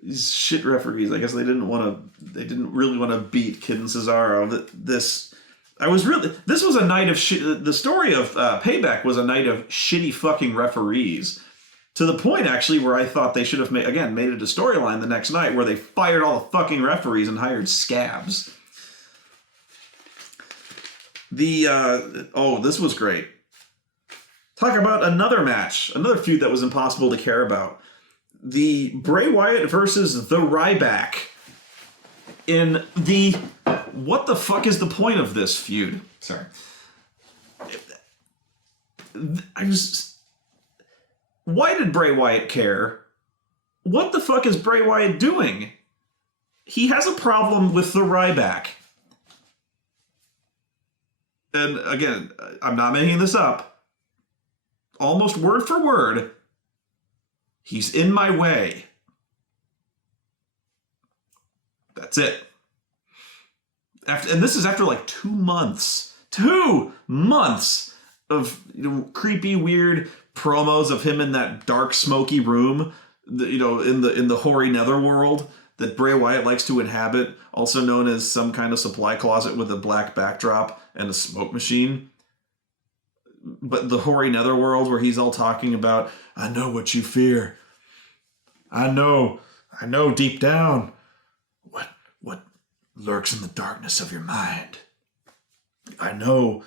these shit referees. I guess they didn't really want to beat Kid and Cesaro. This was a night of shit. The story of Payback was a night of shitty fucking referees. To the point, actually, where I thought they should have made it a storyline the next night where they fired all the fucking referees and hired scabs. This was great. Talk about another match, another feud that was impossible to care about. The Bray Wyatt versus the RyBack in the... What the fuck is the point of this feud? Sorry. Why did Bray Wyatt care? What the fuck is Bray Wyatt doing? He has a problem with the RyBack. And again, I'm not making this up. Almost word for word, he's in my way. That's it. And this is after like 2 months. 2 months of creepy, weird promos of him in that dark, smoky room, in the hoary netherworld that Bray Wyatt likes to inhabit, also known as some kind of supply closet with a black backdrop and a smoke machine. But the hoary netherworld where he's all talking about, I know what you fear. I know deep down. lurks in the darkness of your mind. I know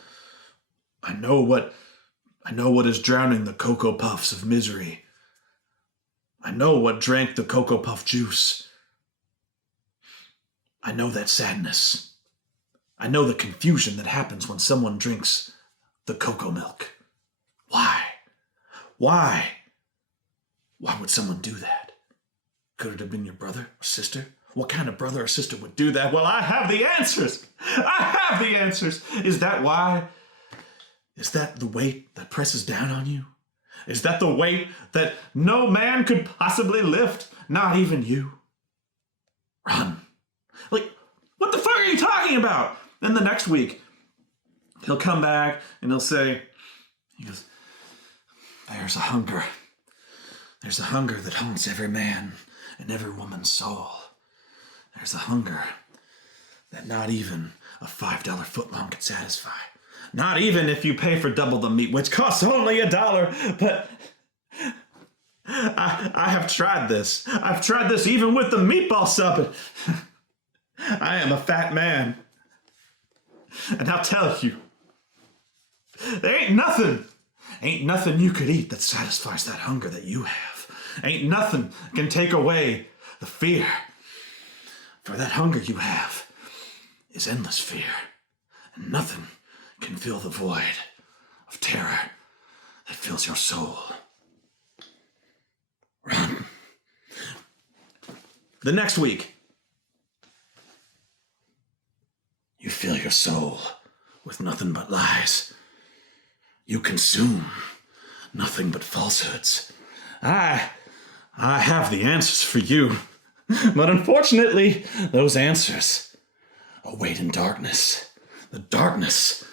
what is drowning the Cocoa Puffs of misery. I know what drank the Cocoa Puff juice. I know that sadness. I know the confusion that happens when someone drinks the cocoa milk. Why? Why? Why would someone do that? Could it have been your brother or sister? What kind of brother or sister would do that? Well, I have the answers. I have the answers. Is that why? Is that the weight that presses down on you? Is that the weight that no man could possibly lift? Not even you. Run. Like, what the fuck are you talking about? Then the next week, he'll come back and he'll say, he goes, there's a hunger. There's a hunger that haunts every man and every woman's soul. There's a hunger that not even a $5 footlong could satisfy. Not even if you pay for double the meat, which costs only $1. But I have tried this. I've tried this even with the meatball sub. I am a fat man. And I'll tell you, there ain't nothing you could eat that satisfies that hunger that you have. Ain't nothing can take away the fear. For that hunger you have is endless fear. And nothing can fill the void of terror that fills your soul. Run. The next week, you fill your soul with nothing but lies. You consume nothing but falsehoods. I have the answers for you. But unfortunately, those answers await in darkness. The darkness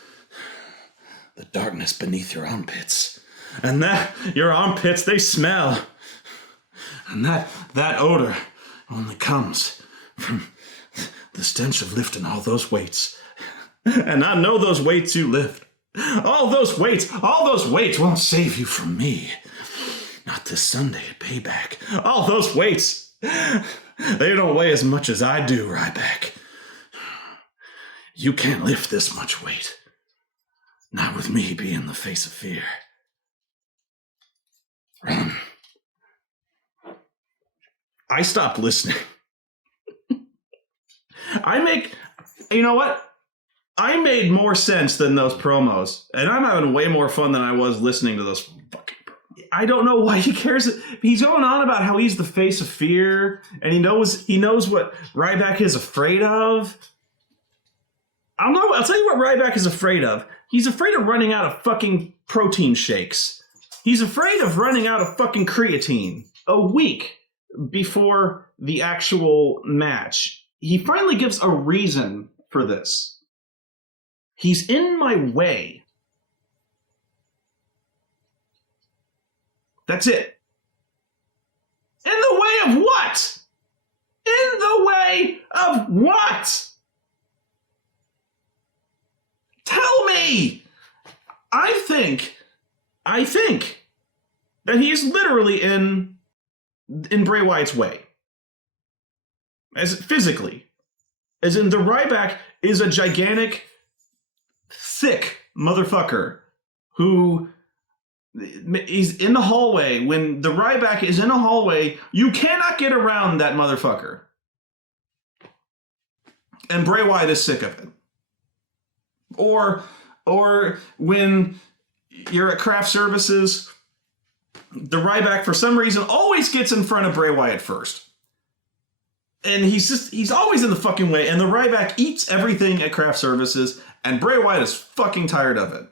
beneath your armpits. And your armpits, they smell. And that odor only comes from the stench of lifting all those weights. And I know those weights you lift. All those weights won't save you from me. Not this Sunday at Payback. All those weights, they don't weigh as much as I do, RyBack. You can't lift this much weight. Not with me being the face of fear. Run. I stopped listening. You know what? I made more sense than those promos, and I'm having way more fun than I was listening to those fucking promos. I don't know why he cares. He's going on about how he's the face of fear, and he knows what RyBack is afraid of. I don't know. I'll tell you what RyBack is afraid of. He's afraid of running out of fucking protein shakes. He's afraid of running out of fucking creatine a week before the actual match. He finally gives a reason for this. He's in my way. That's it. In the way of what? In the way of what? Tell me! I think that he is literally in Bray Wyatt's way. As physically. As in, the RyBack is a gigantic, thick motherfucker who is in the hallway. When the RyBack is in a hallway, you cannot get around that motherfucker. And Bray Wyatt is sick of it. Or when you're at craft services, the RyBack, for some reason, always gets in front of Bray Wyatt first. And he's always in the fucking way. And the RyBack eats everything at craft services, and Bray Wyatt is fucking tired of it.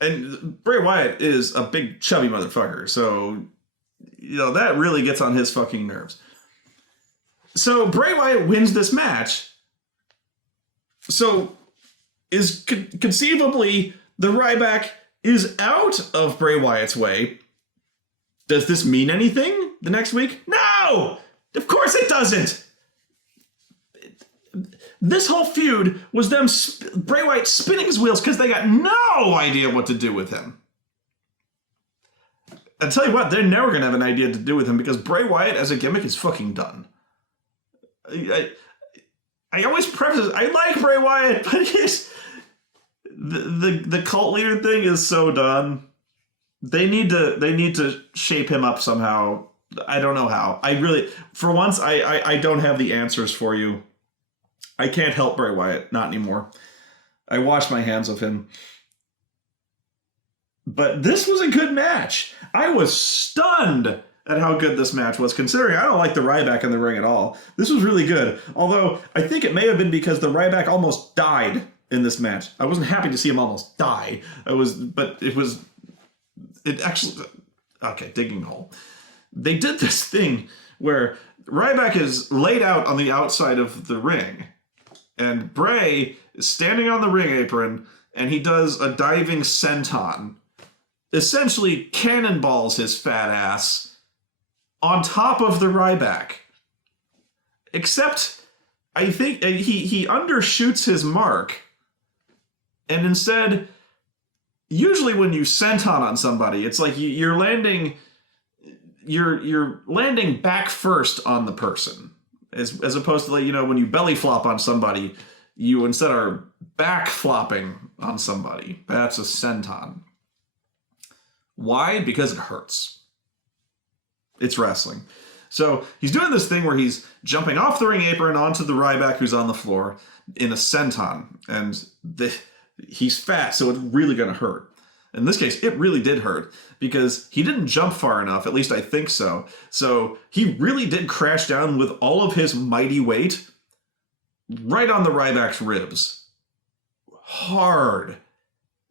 And Bray Wyatt is a big chubby motherfucker, so, that really gets on his fucking nerves. So Bray Wyatt wins this match. So is conceivably the RyBack is out of Bray Wyatt's way. Does this mean anything the next week? No! Of course it doesn't! This whole feud was them, Bray Wyatt spinning his wheels because they got no idea what to do with him. I'll tell you what, they're never going to have an idea to do with him because Bray Wyatt as a gimmick is fucking done. I always preface, I like Bray Wyatt, but the cult leader thing is so done. They need to shape him up somehow. I don't know how. I really, for once, I don't have the answers for you. I can't help Bray Wyatt, not anymore. I wash my hands of him. But this was a good match. I was stunned at how good this match was, considering I don't like the RyBack in the ring at all. This was really good. Although, I think it may have been because the RyBack almost died in this match. I wasn't happy to see him almost die. It actually, okay, digging a hole. They did this thing where RyBack is laid out on the outside of the ring, and Bray is standing on the ring apron, and he does a diving senton. Essentially cannonballs his fat ass on top of the RyBack. Except, I think he undershoots his mark, and instead, usually when you senton on somebody, it's like you're landing back first on the person, as opposed to, like, you know, when you belly flop on somebody, you instead are back flopping on somebody. That's a senton. Why? Because it hurts. It's wrestling. So he's doing this thing where he's jumping off the ring apron onto the RyBack who's on the floor in a senton, and he's fat, so it's really going to hurt. In this case, it really did hurt because he didn't jump far enough, at least I think so. So he really did crash down with all of his mighty weight right on the RyBack's ribs. Hard.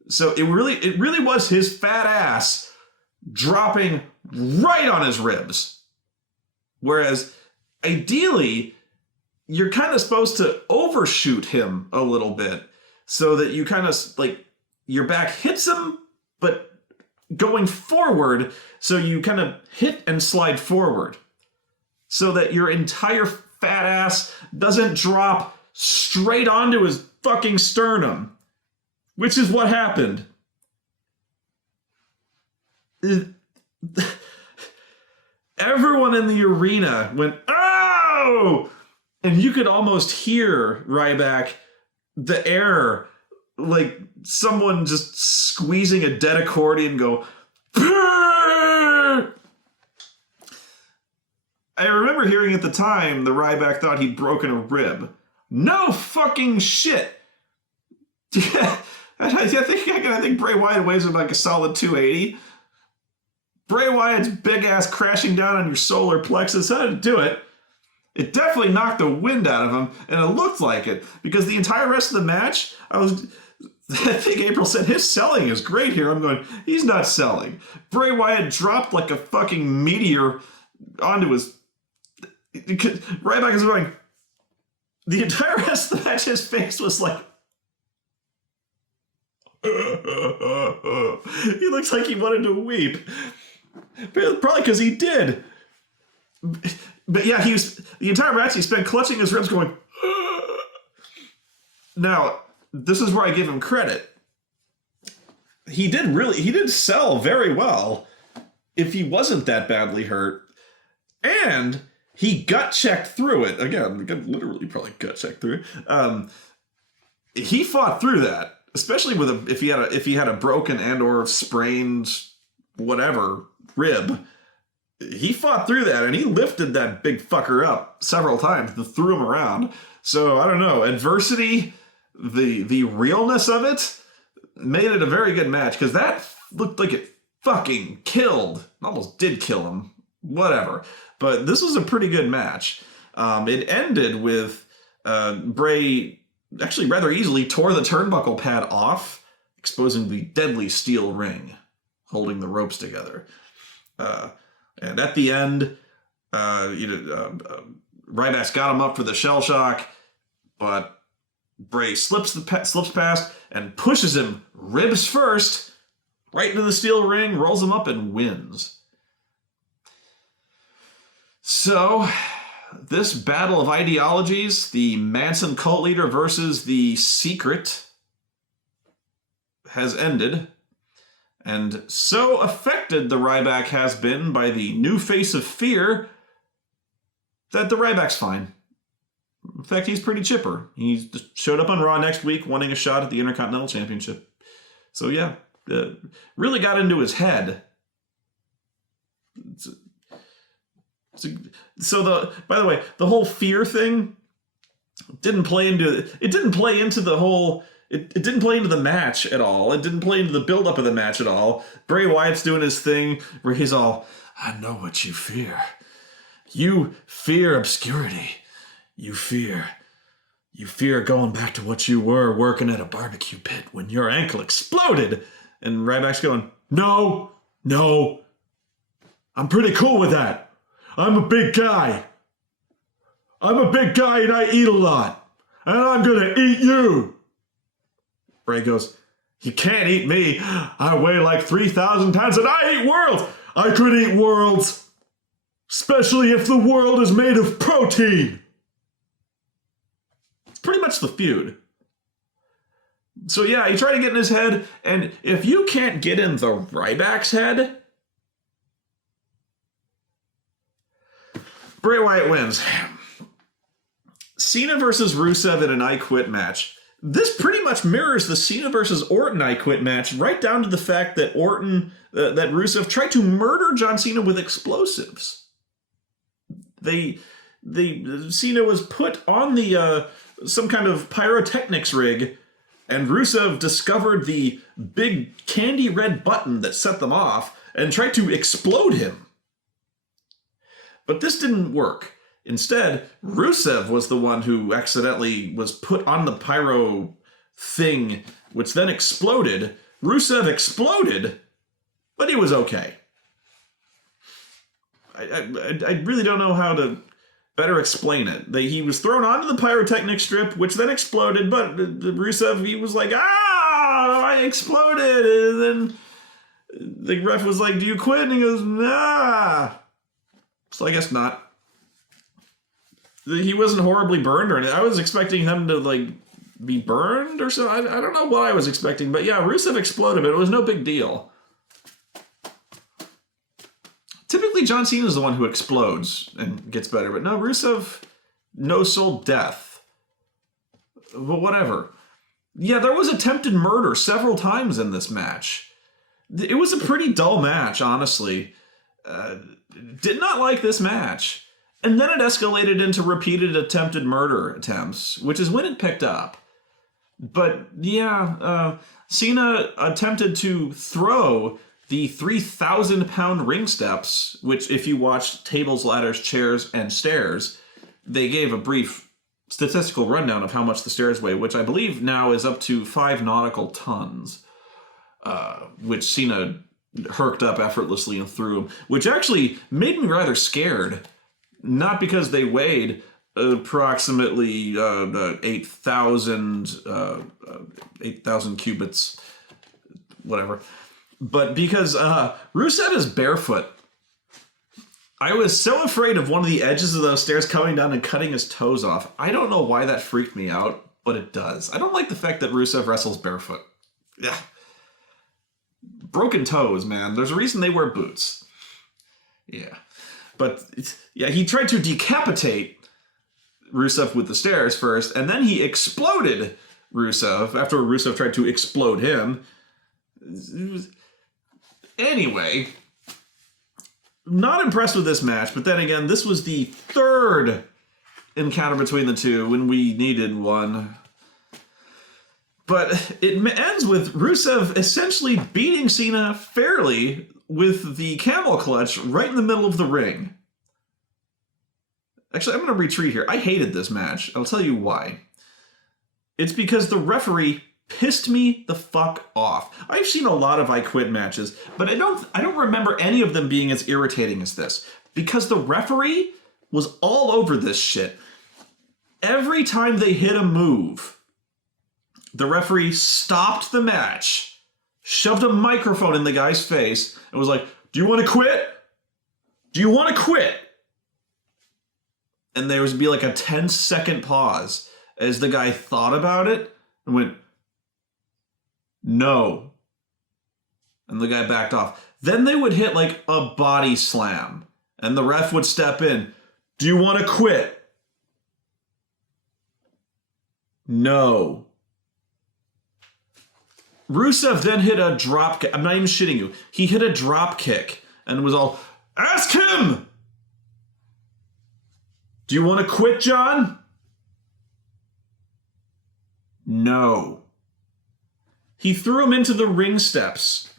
So it really was his fat ass dropping right on his ribs. Whereas ideally, you're kind of supposed to overshoot him a little bit so that you kind of, like, your back hits him, but going forward, so you kind of hit and slide forward so that your entire fat ass doesn't drop straight onto his fucking sternum, which is what happened. Everyone in the arena went, "Oh!" And you could almost hear RyBack, the air, like someone just squeezing a dead accordion, go, "Brrr!" I remember hearing at the time the RyBack thought he'd broken a rib. No fucking shit. I think Bray Wyatt weighs like a solid 280. Bray Wyatt's big ass crashing down on your solar plexus, how did it do it? It definitely knocked the wind out of him, and it looked like it, because the entire rest of the match, I think April said his selling is great here. I'm going, he's not selling. Bray Wyatt dropped like a fucking meteor onto his... RyBack is going... The entire rest of the match, his face was like... He looks like he wanted to weep. Probably because he did. But yeah, the entire match he spent clutching his ribs going... Now, this is where I give him credit. He did sell very well if he wasn't that badly hurt. And he gut checked through it. Again, literally probably gut checked through it. He fought through that, especially with if he had a broken and or sprained whatever rib. He fought through that, and he lifted that big fucker up several times and threw him around. So I don't know, adversity, the realness of it made it a very good match, because that looked like it fucking killed. Almost did kill him. Whatever. But this was a pretty good match. It ended with Bray actually rather easily tore the turnbuckle pad off, exposing the deadly steel ring holding the ropes together. And at the end, RyBack's got him up for the shell shock, but Bray slips past and pushes him ribs first right into the steel ring, rolls him up, and wins. So, this battle of ideologies, the Manson cult leader versus the Secret, has ended. And so affected the RyBack has been by the new face of fear that the RyBack's fine. In fact, he's pretty chipper. He just showed up on Raw next week wanting a shot at the Intercontinental Championship. So yeah, really got into his head. By the way, the whole fear thing didn't play into the match at all. It didn't play into the build-up of the match at all. Bray Wyatt's doing his thing where he's all, I know what you fear. You fear obscurity. You fear going back to what you were working at a barbecue pit when your ankle exploded. And RyBack's going, no, I'm pretty cool with that. I'm a big guy and I eat a lot. And I'm gonna eat you. Bray goes, you can't eat me. I weigh like 3,000 pounds and I eat worlds. I could eat worlds. Especially if the world is made of protein. It's pretty much the feud. So yeah, he tried to get in his head, and if you can't get in the RyBack's head, Bray Wyatt wins. Cena versus Rusev in an I Quit match. This pretty much mirrors the Cena versus Orton I Quit match, right down to the fact that that Rusev tried to murder John Cena with explosives. Cena was put on the some kind of pyrotechnics rig, and Rusev discovered the big candy red button that set them off and tried to explode him. But this didn't work. Instead, Rusev was the one who accidentally was put on the pyro thing, which then exploded. Rusev exploded, but he was okay. I really don't know how to better explain it. He was thrown onto the pyrotechnic strip, which then exploded, but Rusev, he was like, I exploded! And then the ref was like, do you quit? And he goes, nah. So I guess not. He wasn't horribly burned or anything. I was expecting him to, be burned or so. I don't know what I was expecting, but yeah, Rusev exploded, but it was no big deal. Typically, John Cena is the one who explodes and gets better, but no, Rusev, no-soul death. But whatever. Yeah, there was attempted murder several times in this match. It was a pretty dull match, honestly. Did not like this match. And then it escalated into repeated attempted murder attempts, which is when it picked up. But yeah, Cena attempted to throw the 3,000-pound ring steps, which if you watched Tables, Ladders, Chairs, and Stairs, they gave a brief statistical rundown of how much the stairs weigh, which I believe now is up to 5 nautical tons, which Cena herked up effortlessly and threw, which actually made me rather scared. Not because they weighed approximately 8,000 cubits, whatever, but because Rusev is barefoot. I was so afraid of one of the edges of those stairs coming down and cutting his toes off. I don't know why that freaked me out, but it does. I don't like the fact that Rusev wrestles barefoot. Yeah. Broken toes, man. There's a reason they wear boots. Yeah. But, yeah, he tried to decapitate Rusev with the stairs first, and then he exploded Rusev after Rusev tried to explode him. Anyway, not impressed with this match, but then again, this was the third encounter between the two when we needed one. But it ends with Rusev essentially beating Cena fairly with the camel clutch right in the middle of the ring. Actually, I'm going to retreat here. I hated this match. I'll tell you why. It's because the referee pissed me the fuck off. I've seen a lot of I Quit matches, but I don't remember any of them being as irritating as this. Because the referee was all over this shit. Every time they hit a move, the referee stopped the match, shoved a microphone in the guy's face, and was like, do you want to quit? Do you want to quit? And there would be like a 10-second pause as the guy thought about it and went, no. And the guy backed off. Then they would hit like a body slam, and the ref would step in. Do you want to quit? No. Rusev then hit a drop kick. I'm not even shitting you. He hit a drop kick and was all, ask him! Do you want to quit, John? No. He threw him into the ring steps.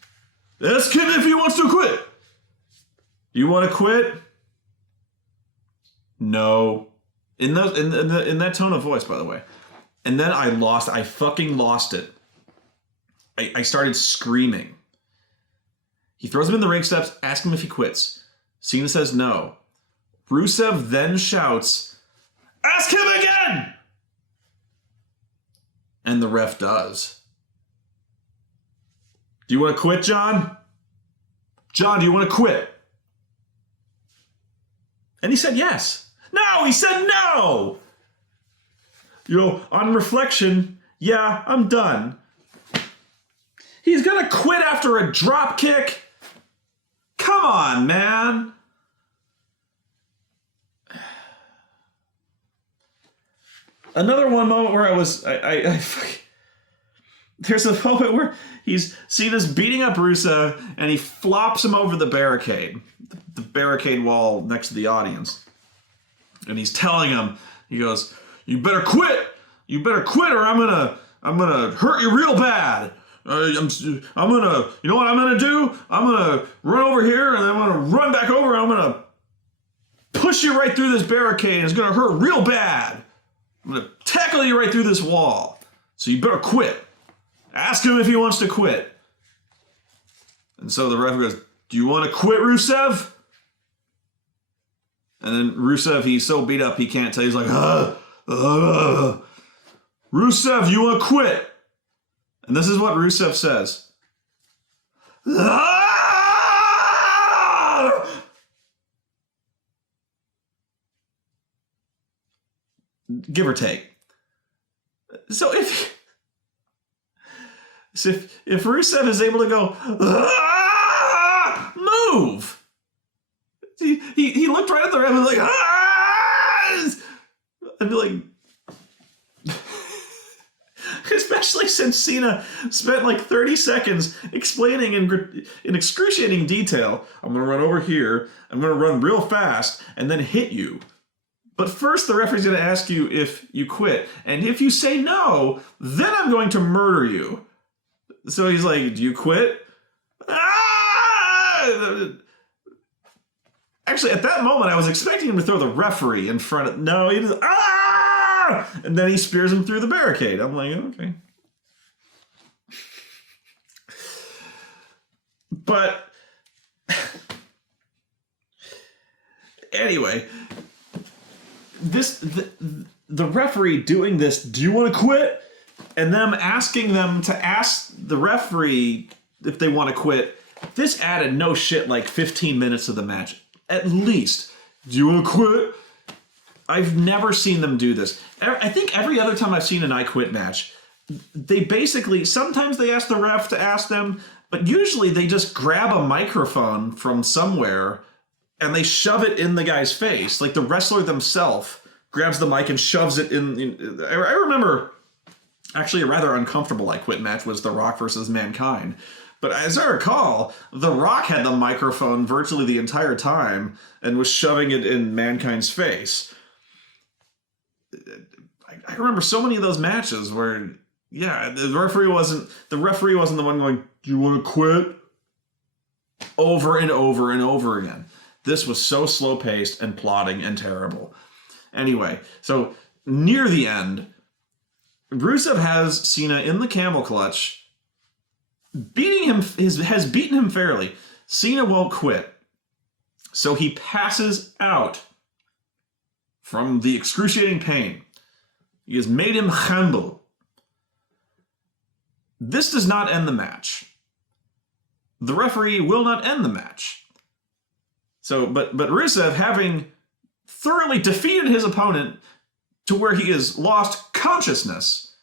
Ask him if he wants to quit. Do you want to quit? No. In that tone of voice, by the way. And then I fucking lost it. I started screaming. He throws him in the ring steps, asks him if he quits. Cena says no. Rusev then shouts, ask him again! And the ref does. Do you want to quit, John? John, do you want to quit? And he said yes. No, he said no! On reflection, yeah, I'm done. He's gonna quit after a drop kick? Come on, man. Another one moment where there's a moment where Cena's beating up Rusev and he flops him over the barricade wall next to the audience. And he's telling him, he goes, you better quit or I'm gonna hurt you real bad. I'm gonna, you know what I'm gonna do? I'm gonna run over here and I'm gonna run back over and I'm gonna push you right through this barricade and it's gonna hurt real bad. I'm gonna tackle you right through this wall. So you better quit. Ask him if he wants to quit. And so the ref goes, do you want to quit, Rusev? And then Rusev, he's so beat up he can't tell. He's like, Rusev, you want to quit? And this is what Rusev says. Give or take. So if Rusev is able to go, move. He looked right at the ref and was like, I'd be like, especially since Cena spent like 30 seconds explaining in excruciating detail, I'm going to run over here, I'm going to run real fast, and then hit you. But first, the referee's going to ask you if you quit. And if you say no, then I'm going to murder you. So he's like, do you quit? Actually, at that moment, I was expecting him to throw the referee in front of... No, he just... And then he spears him through the barricade. I'm like, okay. But... Anyway... The referee doing this, do you want to quit? And them asking them to ask the referee if they want to quit. This added no shit like 15 minutes of the match. At least. Do you want to quit? I've never seen them do this. I think every other time I've seen an I Quit match, they basically, sometimes they ask the ref to ask them, but usually they just grab a microphone from somewhere and they shove it in the guy's face. Like the wrestler themselves grabs the mic and shoves it in. I remember actually a rather uncomfortable I Quit match was The Rock versus Mankind. But as I recall, The Rock had the microphone virtually the entire time and was shoving it in Mankind's face. I remember so many of those matches where, yeah, the referee wasn't the one going, do you want to quit? Over and over and over again. This was so slow-paced and plotting and terrible. Anyway, so near the end, Rusev has Cena in the camel clutch, has beaten him fairly. Cena won't quit. So he passes out from the excruciating pain. He has made him humble. This does not end the match. The referee will not end the match. So, but Rusev, having thoroughly defeated his opponent to where he has lost consciousness,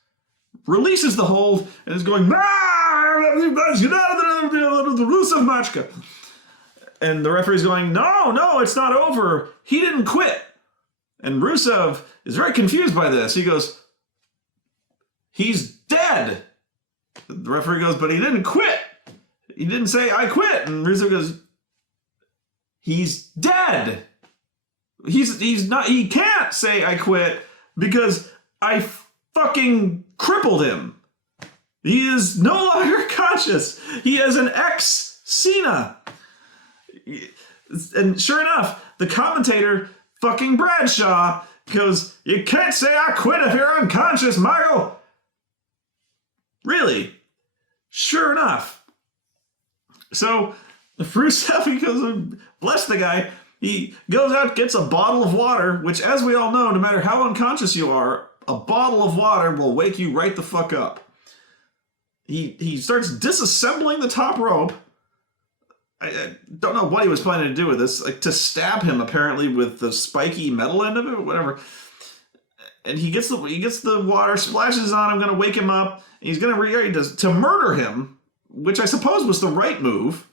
releases the hold and is going, the Rusev match. And the referee's going, no, it's not over. He didn't quit. And Rusev is very confused by this. He goes, He's dead. The referee goes, but he didn't quit. He didn't say, I quit. And Rusev goes, he's dead. He's not, he can't say I quit because I fucking crippled him. He is no longer conscious. He has an ex-Cena. And sure enough, the commentator, fucking Bradshaw, goes, you can't say I quit if you're unconscious, Michael. Really? Sure enough. So, Rusev, he goes, bless the guy, he goes out, gets a bottle of water, which, as we all know, no matter how unconscious you are, a bottle of water will wake you right the fuck up. He starts disassembling the top rope. I don't know what he was planning to do with this, like to stab him apparently with the spiky metal end of it, or whatever. And he gets the water, splashes on him, gonna wake him up. And he's gonna ready to murder him, which I suppose was the right move.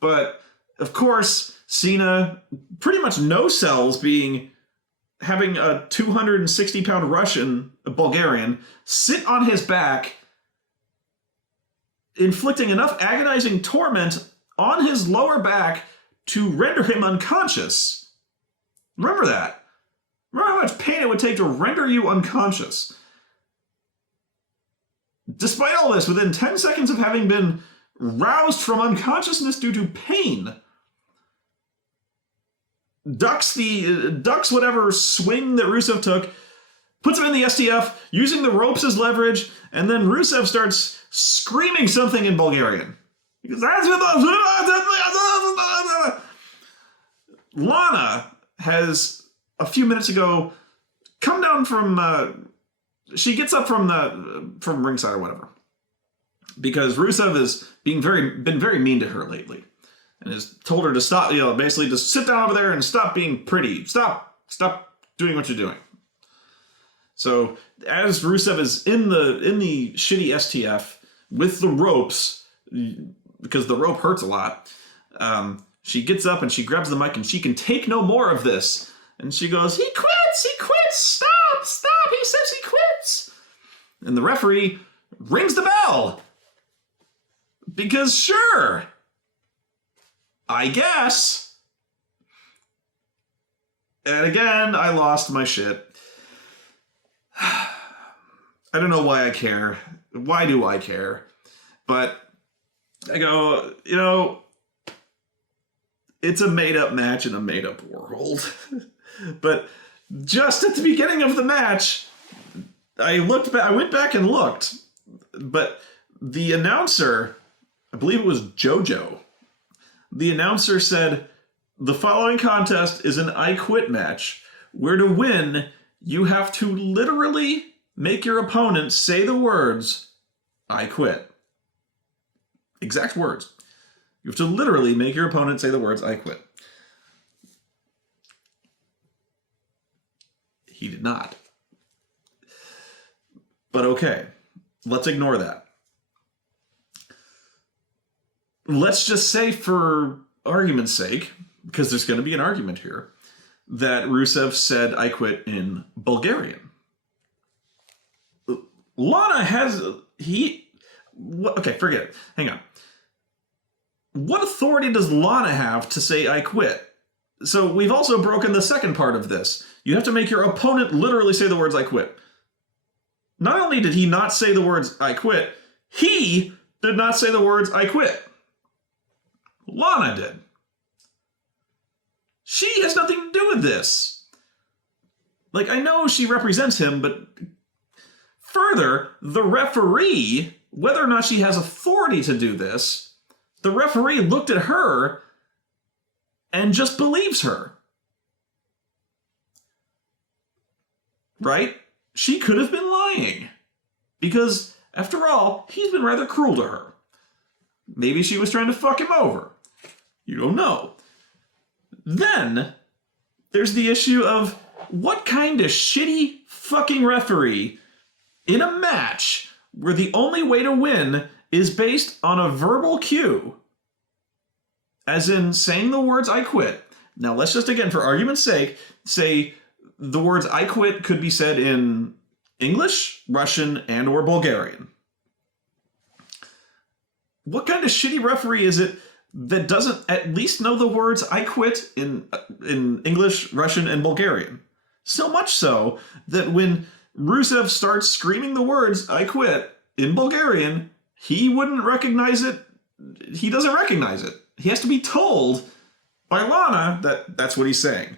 But of course, Cena pretty much no sells having a 260-pound Russian, a Bulgarian, sit on his back, inflicting enough agonizing torment on his lower back to render him unconscious. Remember that. Remember how much pain it would take to render you unconscious. Despite all this, within 10 seconds of having been roused from unconsciousness due to pain, ducks whatever swing that Rusev took, puts him in the STF, using the ropes as leverage, and then Rusev starts screaming something in Bulgarian. He goes, Lana has, a few minutes ago, come down from, she gets up from ringside or whatever. Because Rusev has been very mean to her lately. And has told her to stop, basically just sit down over there and stop being pretty. Stop doing what you're doing. So as Rusev is in the shitty STF with the ropes, because the rope hurts a lot, she gets up and she grabs the mic and she can take no more of this. And she goes, he quits, stop, he says he quits. And the referee rings the bell. Because sure, I guess. And again, I lost my shit. I don't know why I care. Why do I care? But I go, it's a made-up match in a made-up world. But just at the beginning of the match, I went back and looked. But the announcer, I believe it was JoJo, the announcer said, the following contest is an I Quit match, where to win, you have to literally make your opponent say the words, I quit. Exact words. You have to literally make your opponent say the words, I quit. He did not. But okay, let's ignore that. Let's just say, for argument's sake, because there's going to be an argument here, that Rusev said I quit in Bulgarian. Lana has... Okay, forget it. Hang on. What authority does Lana have to say I quit? So we've also broken the second part of this. You have to make your opponent literally say the words I quit. Not only did he not say the words I quit, he did not say the words I quit. Lana did. She has nothing to do with this. Like, I know she represents him, but further, the referee, whether or not she has authority to do this, the referee looked at her and just believes her. Right? She could have been lying. Because, after all, he's been rather cruel to her. Maybe she was trying to fuck him over. You don't know. Then, there's the issue of what kind of shitty fucking referee in a match where the only way to win is based on a verbal cue, as in saying the words I quit. Now let's just, again, for argument's sake, say the words I quit could be said in English, Russian, and or Bulgarian. What kind of shitty referee is it that doesn't at least know the words "I quit" in English, Russian, and Bulgarian? So much so that when Rusev starts screaming the words "I quit" in Bulgarian, he wouldn't recognize it. He doesn't recognize it. He has to be told by Lana that that's what he's saying.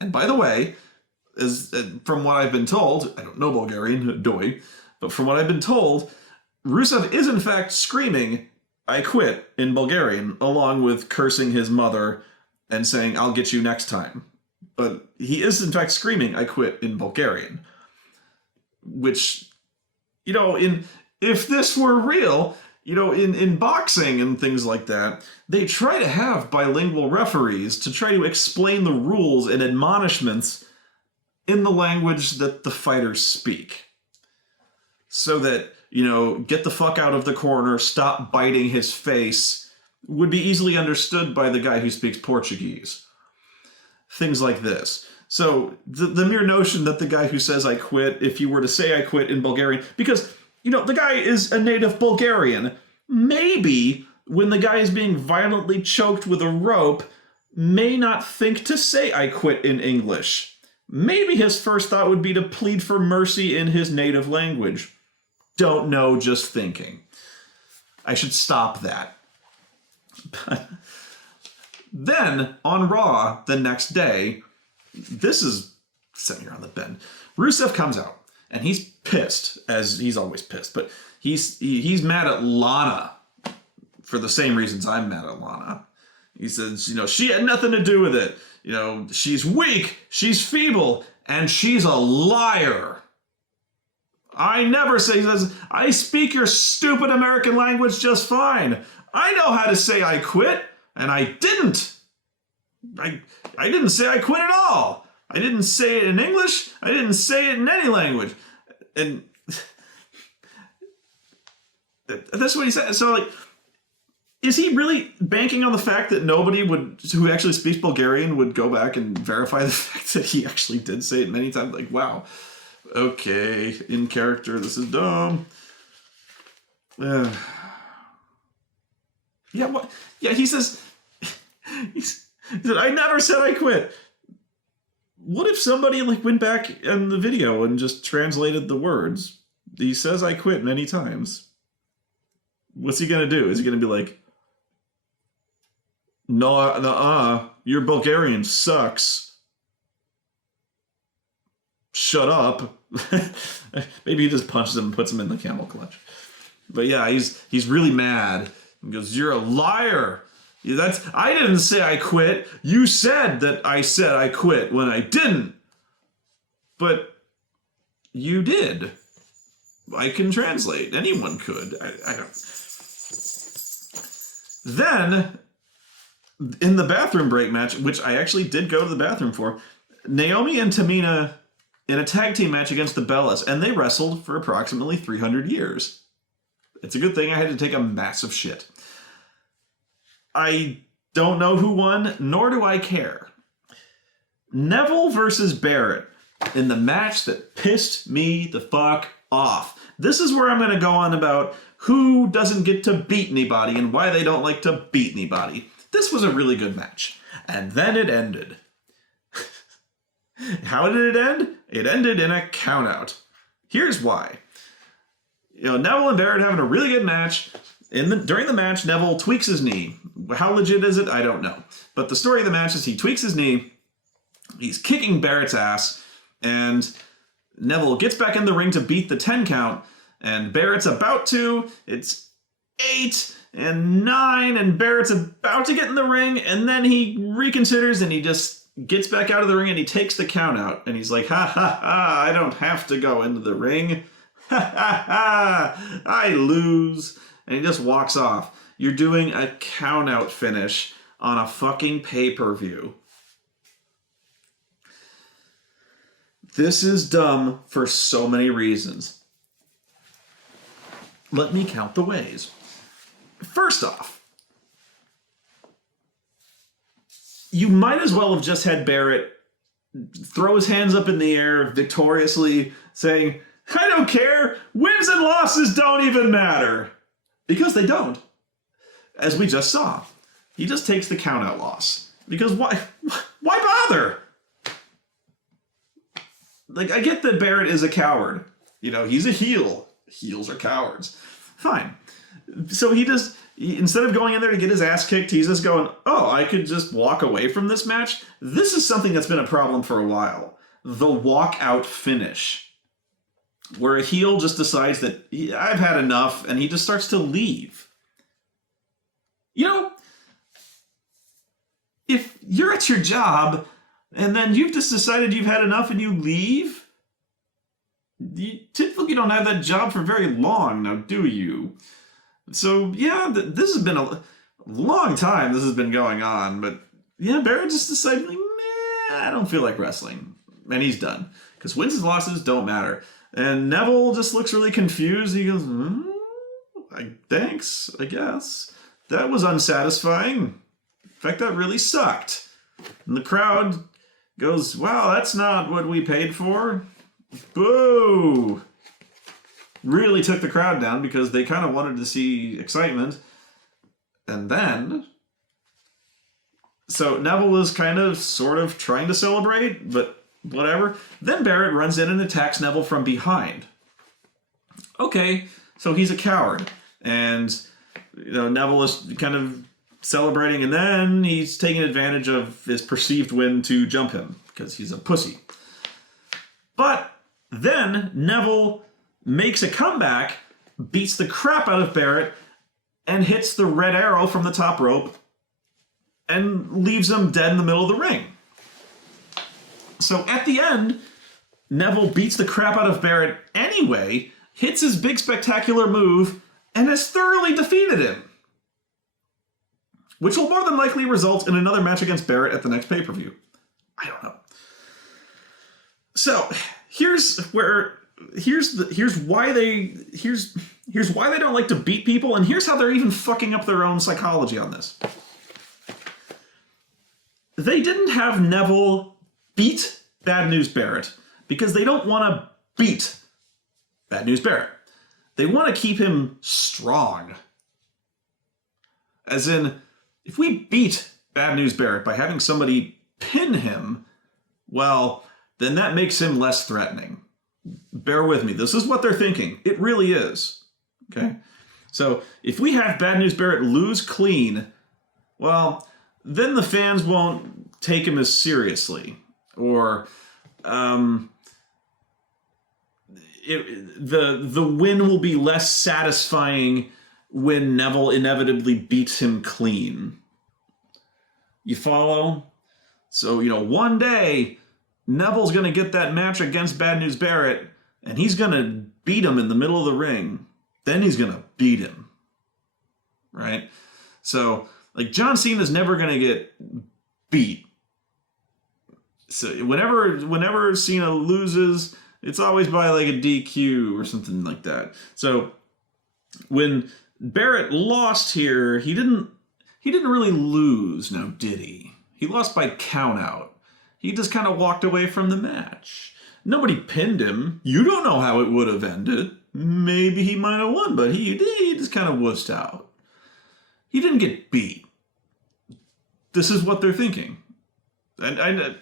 And by the way, from what I've been told, I don't know Bulgarian, doi, but from what I've been told, Rusev is in fact screaming "I quit" in Bulgarian, along with cursing his mother and saying "I'll get you next time." But he is in fact screaming "I quit" in Bulgarian. Which, if this were real, in boxing and things like that, they try to have bilingual referees to try to explain the rules and admonishments in the language that the fighters speak. So that, get the fuck out of the corner, stop biting his face, would be easily understood by the guy who speaks Portuguese. Things like this. So the mere notion that the guy who says "I quit," if you were to say "I quit" in Bulgarian, because, the guy is a native Bulgarian, maybe when the guy is being violently choked with a rope, may not think to say "I quit" in English. Maybe his first thought would be to plead for mercy in his native language. Don't know, just thinking. I should stop that. But then, on Raw the next day, this is sitting here on the bend. Rusev comes out, and he's pissed, as he's always pissed, but he's mad at Lana for the same reasons I'm mad at Lana. He says, she had nothing to do with it. She's weak, she's feeble, and she's a liar. I never say, he says, I speak your stupid American language just fine. I know how to say "I quit," and I didn't. I didn't say "I quit" at all. I didn't say it in English. I didn't say it in any language. And that's what he said. So, is he really banking on the fact that nobody who actually speaks Bulgarian would go back and verify the fact that he actually did say it many times? Wow. Okay, in character, this is dumb. Yeah, what? Yeah, he says, he said, I never said "I quit." What if somebody went back in the video and just translated the words? He says "I quit" many times. What's he gonna do? Is he gonna be like, "No, your Bulgarian sucks. Shut up." Maybe he just punches him and puts him in the camel clutch. But yeah, he's really mad. He goes, "You're a liar. I didn't say "I quit. You said that I said "I quit" when I didn't. But you did. I can translate. Anyone could. I don't." Then, in the bathroom break match, which I actually did go to the bathroom for, Naomi and Tamina in a tag team match against the Bellas, and they wrestled for approximately 300 years. It's a good thing I had to take a massive shit. I don't know who won, nor do I care. Neville versus Barrett in the match that pissed me the fuck off. This is where I'm going to go on about who doesn't get to beat anybody and why they don't like to beat anybody. This was a really good match. And then it ended. How did it end? It ended in a countout. Here's why. Neville and Barrett having a really good match. During the match, Neville tweaks his knee. How legit is it? I don't know. But the story of the match is he tweaks his knee. He's kicking Barrett's ass. And Neville gets back in the ring to beat the 10 count. And Barrett's about to. It's 8 and 9. And Barrett's about to get in the ring. And then he reconsiders and he just gets back out of the ring and he takes the count out. And he's like, "Ha ha ha, I don't have to go into the ring. Ha ha ha, I lose." And he just walks off. You're doing a count out finish on a fucking pay-per-view. This is dumb for so many reasons. Let me count the ways. First off, you might as well have just had Barrett throw his hands up in the air victoriously, saying, I don't care. Wins and losses don't even matter. Because they don't. As we just saw. He just takes the countout loss. Because why bother? Like, I get that Barrett is a coward. You know, he's a heel. Heels are cowards. Fine. So instead of going in there to get his ass kicked, he's just going, oh, I could just walk away from this match? This is something that's been a problem for a while. The walkout finish. Where a heel just decides that I've had enough, and he just starts to leave. You know, if you're at your job, and then you've just decided you've had enough and you leave, you typically don't have that job for very long, now do you? So, yeah, this has been a long time this has been going on, but yeah, Barrett just decided, like, I don't feel like wrestling. And he's done. Because wins and losses don't matter. And Neville just looks really confused. He goes, thanks, I guess. That was unsatisfying. In fact, that really sucked. And the crowd goes, wow, that's not what we paid for. Boo! Really took the crowd down because they kind of wanted to see excitement. And then... So Neville is kind of, sort of trying to celebrate, but whatever. Then Barrett runs in and attacks Neville from behind. Okay, so he's a coward. And, you know, Neville is kind of celebrating, and then he's taking advantage of his perceived win to jump him, because he's a pussy. But then Neville makes a comeback, beats the crap out of Barrett, and hits the red arrow from the top rope, and leaves him dead in the middle of the ring. So at the end, Neville beats the crap out of Barrett anyway, hits his big spectacular move, and has thoroughly defeated him. Which will more than likely result in another match against Barrett at the next pay-per-view. I don't know. So here's why they don't like to beat people, and here's how they're even fucking up their own psychology on this. They didn't have Neville beat Bad News Barrett because they don't want to beat Bad News Barrett. They want to keep him strong. As in, if we beat Bad News Barrett by having somebody pin him, well, then that makes him less threatening. Bear with me. This is what they're thinking. It really is. Okay? So, if we have Bad News Barrett lose clean, well, then the fans won't take him as seriously. Or, the win will be less satisfying when Neville inevitably beats him clean. You follow? So, you know, one day, Neville's going to get that match against Bad News Barrett, and he's going to beat him in the middle of the ring. Then he's going to beat him. Right? So, like, John Cena's never going to get beat. So, whenever Cena loses, it's always by, like, a DQ or something like that. So, when Barrett lost here, he didn't really lose, now did he? He lost by countout. He just kind of walked away from the match. Nobody pinned him. You don't know how it would have ended. Maybe he might have won, but he just kind of wussed out. He didn't get beat. This is what they're thinking. And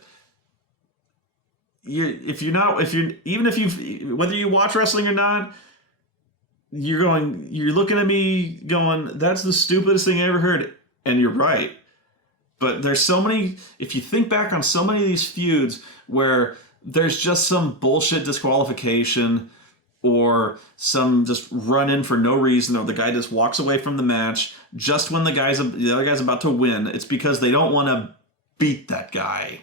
whether you watch wrestling or not, you're looking at me going, that's the stupidest thing I ever heard. And you're right. But there's so many, if you think back on so many of these feuds where there's just some bullshit disqualification or some just run in for no reason, or the guy just walks away from the match just when the other guy's about to win, it's because they don't want to beat that guy.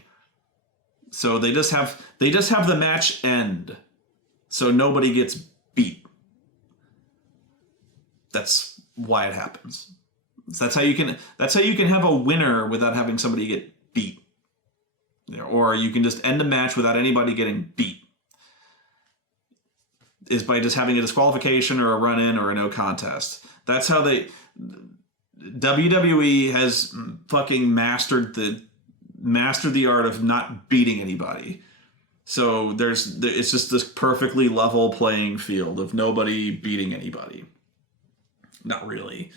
So they just have the match end so nobody gets beat. That's why it happens. That's how you can have a winner without having somebody get beat. Or you can just end a match without anybody getting beat. Is by just having a disqualification or a run-in or a no contest. That's how WWE has fucking mastered the art of not beating anybody. So it's just this perfectly level playing field of nobody beating anybody. Not really.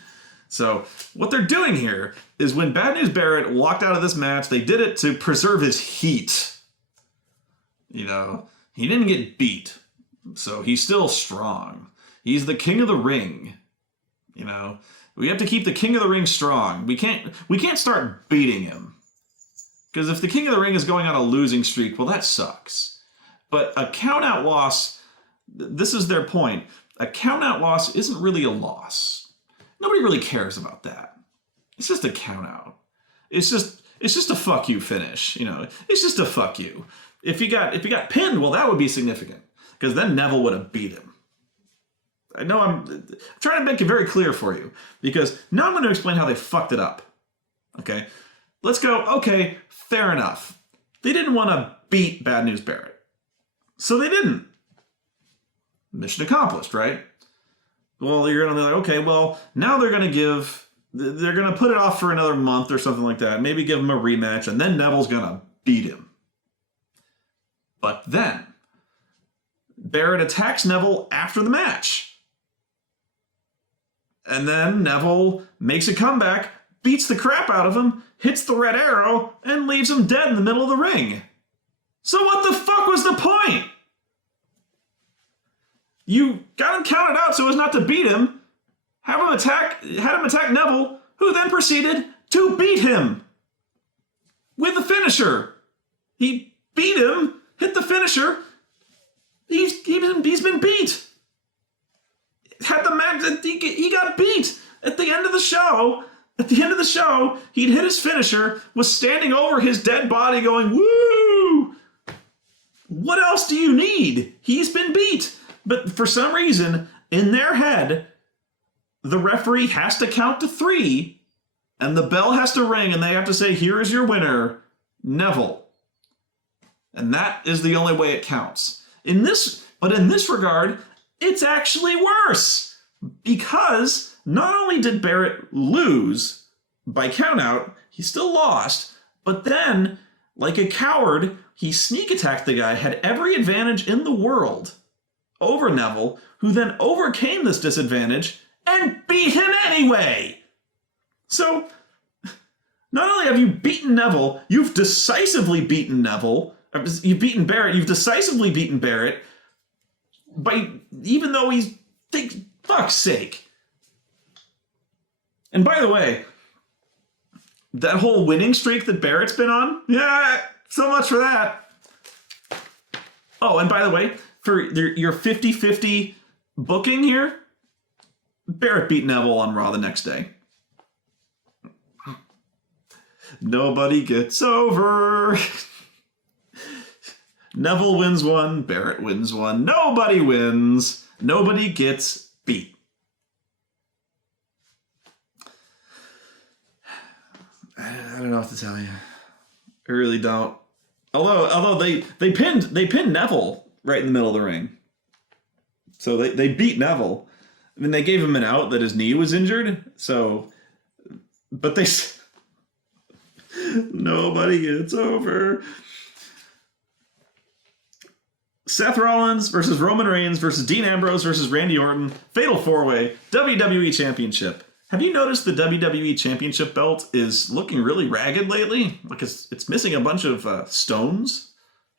So what they're doing here is when Bad News Barrett walked out of this match, they did it to preserve his heat. You know, he didn't get beat, so he's still strong. He's the king of the ring. You know, we have to keep the king of the ring strong. We can't start beating him. Because if the king of the ring is going on a losing streak, well, that sucks. But a count-out loss, this is their point. A count-out loss isn't really a loss. Nobody really cares about that. It's just a count-out. It's just a fuck you finish. You know, it's just a fuck you. If you got pinned, well, that would be significant. Because then Neville would have beat him. I know I'm trying to make it very clear for you. Because now I'm going to explain how they fucked it up. Okay? Let's go, okay, fair enough. They didn't want to beat Bad News Barrett. So they didn't. Mission accomplished, right? Well, you're going to be like, okay, well, now they're going to put it off for another month or something like that. Maybe give him a rematch, and then Neville's going to beat him. But then, Barrett attacks Neville after the match. And then Neville makes a comeback, beats the crap out of him, hits the red arrow, and leaves him dead in the middle of the ring. So what the fuck was the point? You got him counted out so as not to beat him, had him attack Neville, who then proceeded to beat him with the finisher. He beat him, hit the finisher. He's been beat. Had the match, he got beat at the end of the show. At the end of the show, he'd hit his finisher, was standing over his dead body going, woo! What else do you need? He's been beat. But for some reason, in their head, the referee has to count to 3, and the bell has to ring, and they have to say, here is your winner, Neville. And that is the only way it counts. But in this regard, it's actually worse. Because not only did Barrett lose by countout, he still lost, but then, like a coward, he sneak attacked the guy, had every advantage in the world over Neville, who then overcame this disadvantage and beat him anyway. So, not only have you beaten Neville, you've decisively beaten Neville. You've beaten Barrett, you've decisively beaten Barrett, even though he's, fuck's sake. And by the way, that whole winning streak that Barrett's been on, yeah, so much for that. Oh, and by the way, for your 50-50 booking here, Barrett beat Neville on Raw the next day. Nobody gets over. Neville wins one, Barrett wins one. Nobody wins. Nobody gets beat. I don't know what to tell you. I really don't. Although they pinned Neville right in the middle of the ring. So they beat Neville. I mean, they gave him an out that his knee was injured. So, but they nobody gets over. Seth Rollins versus Roman Reigns versus Dean Ambrose versus Randy Orton. Fatal 4-way WWE Championship. Have you noticed the WWE Championship belt is looking really ragged lately? Like it's missing a bunch of stones,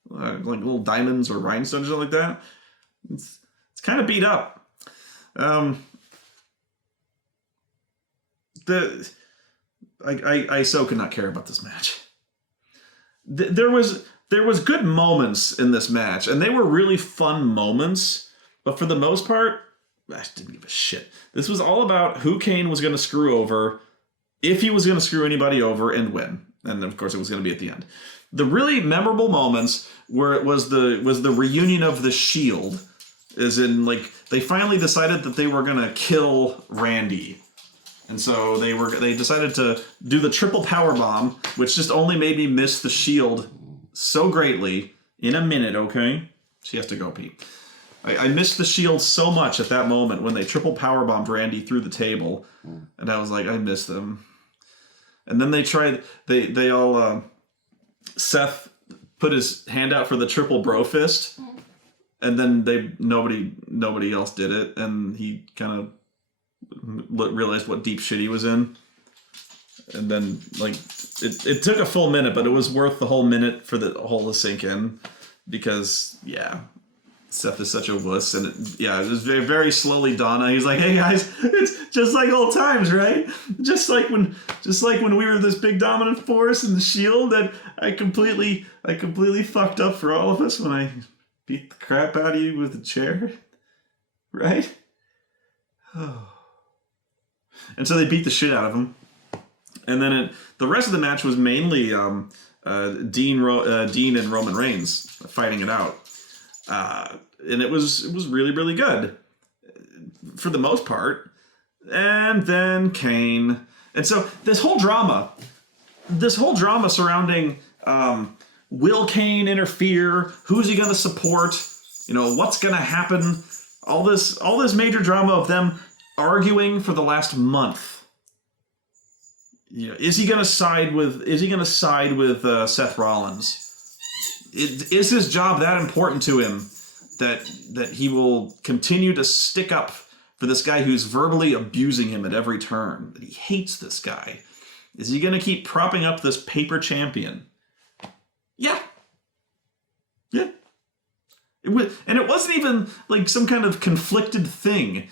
like little diamonds or rhinestones or something like that. It's kind of beat up. I so could not care about this match. There was good moments in this match, and they were really fun moments. But for the most part, I didn't give a shit. This was all about who Kane was going to screw over, if he was going to screw anybody over, and when. And of course, it was going to be at the end. The really memorable moments where it was the reunion of the Shield, as in like they finally decided that they were going to kill Randy. And so they decided to do the triple power bomb, which just only made me miss the Shield so greatly. In a minute, okay? She has to go pee. I missed the Shield so much at that moment when they triple power bombed Randy through the table, and I was like, I miss them. And then they all Seth put his hand out for the triple bro fist, and then nobody else did it, and he kind of realized what deep shit he was in. And then, like, it took a full minute, but it was worth the whole minute for the whole to sink in, because, yeah, Seth is such a wuss, and it was very, very slowly dawned on. He's like, "Hey guys, it's just like old times, right? Just like when we were this big dominant force in the Shield that I completely fucked up for all of us when I beat the crap out of you with a chair, right?" And so they beat the shit out of him. And then the rest of the match was mainly Dean and Roman Reigns fighting it out, and it was really, really good for the most part. And then Kane, and so this whole drama surrounding will Kane interfere? Who's he going to support? What's going to happen? All this major drama of them arguing for the last month. Is he going to side with Seth Rollins? Is his job that important to him that he will continue to stick up for this guy who's verbally abusing him at every turn? That he hates this guy. Is he going to keep propping up this paper champion? Yeah. It wasn't even like some kind of conflicted thing.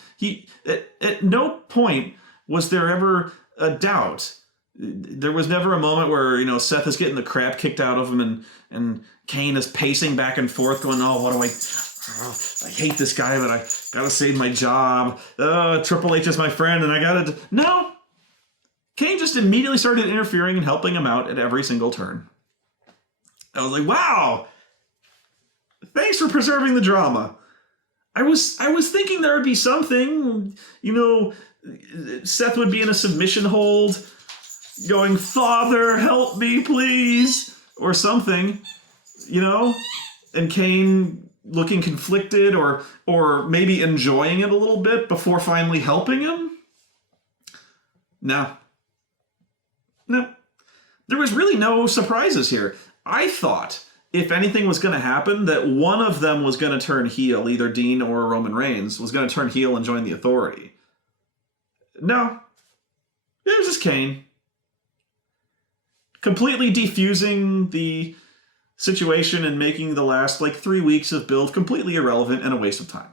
At no point was there ever a doubt. There was never a moment where, Seth is getting the crap kicked out of him and Kane is pacing back and forth going, "Oh, what do I hate this guy, but I gotta save my job. Triple H is my friend and I gotta..." No! Kane just immediately started interfering and helping him out at every single turn. I was like, wow! Thanks for preserving the drama. I was thinking there would be something, Seth would be in a submission hold, going, "Father, help me, please," or something, and Kane looking conflicted or maybe enjoying it a little bit before finally helping him. No. There was really no surprises here. I thought if anything was going to happen, that one of them was going to turn heel, either Dean or Roman Reigns was going to turn heel and join the Authority. No. It was just Kane. Completely defusing the situation and making the last 3 weeks of build completely irrelevant and a waste of time.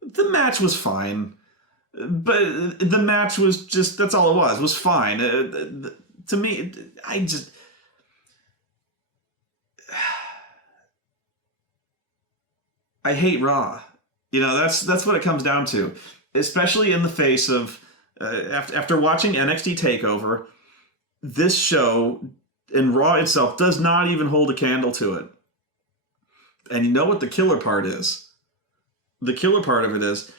The match was fine, but the match was just, that's all it was fine. To me, I hate Raw. That's what it comes down to, especially in the face of after watching NXT TakeOver. This show and Raw itself does not even hold a candle to it. And you know what the killer part is? The killer part of it is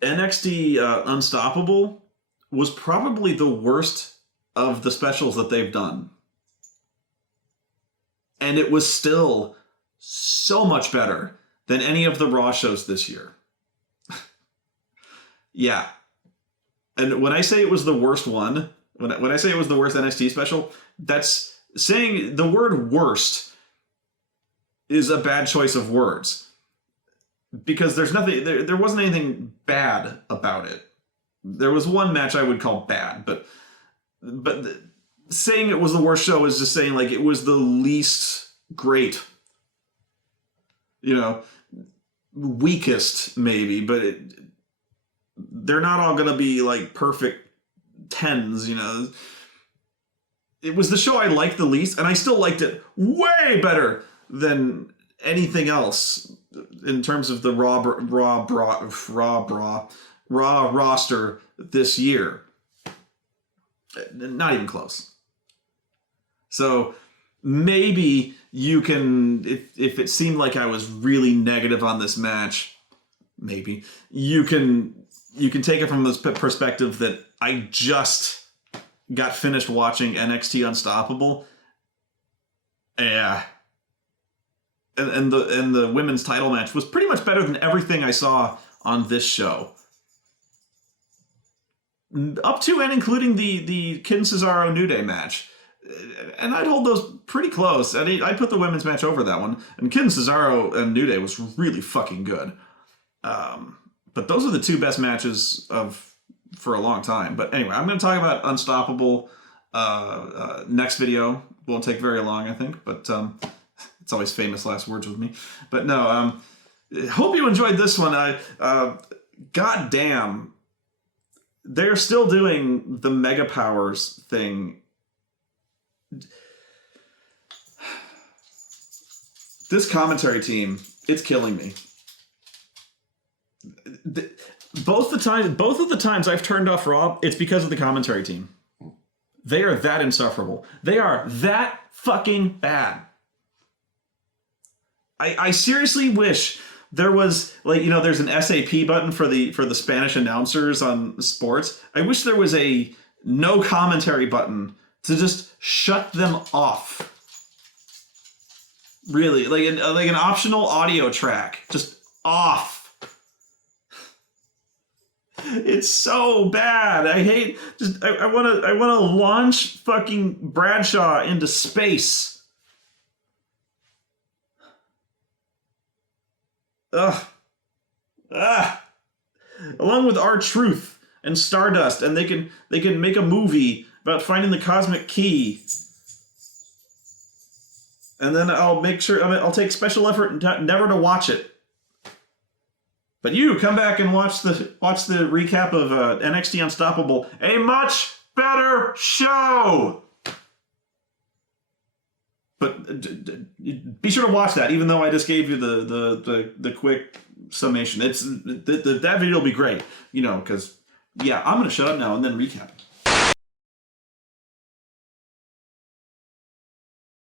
NXT Unstoppable was probably the worst of the specials that they've done. And it was still so much better than any of the Raw shows this year. Yeah. And when I say it was the worst one, when I say it was the worst NXT special, that's saying the word worst is a bad choice of words. Because there's nothing, there wasn't anything bad about it. There was one match I would call bad, but saying it was the worst show is just saying it was the least great. Weakest maybe, but they're not all going to be perfect 10s, It was the show I liked the least, and I still liked it way better than anything else in terms of the Raw roster this year. Not even close. So maybe you can, if it seemed like I was really negative on this match, maybe you can take it from this perspective that I just got finished watching NXT Unstoppable. Yeah. And the women's title match was pretty much better than everything I saw on this show. Up to and including the Cesaro New Day match. and I'd hold those pretty close. I'd put the women's match over that one. And Kid and Cesaro and New Day was really fucking good. But those are the two best matches for a long time. But anyway, I'm going to talk about Unstoppable next video. Won't take very long, I think. But it's always famous last words with me. But no, hope you enjoyed this one. God damn, they're still doing the Mega Powers thing. This commentary team, it's killing me. Both of the times I've turned off Raw, it's because of the commentary team. They are that insufferable. They are that fucking bad. I seriously wish there was, like, you know, there's an SAP button for the Spanish announcers on sports. I wish there was a no commentary button to just shut them off. Really, like an optional audio track, just off. It's so bad. I hate. Just I want to launch fucking Bradshaw into space. Ugh. Along with R-Truth and Stardust, and they can make a movie about finding the cosmic key. And then I'll make sure, I'll take special effort never to watch it. But you come back and watch the recap of NXT Unstoppable, a much better show. But be sure to watch that, even though I just gave you the quick summation. It's that video will be great, you know, because yeah, I'm gonna shut up now and then recap it.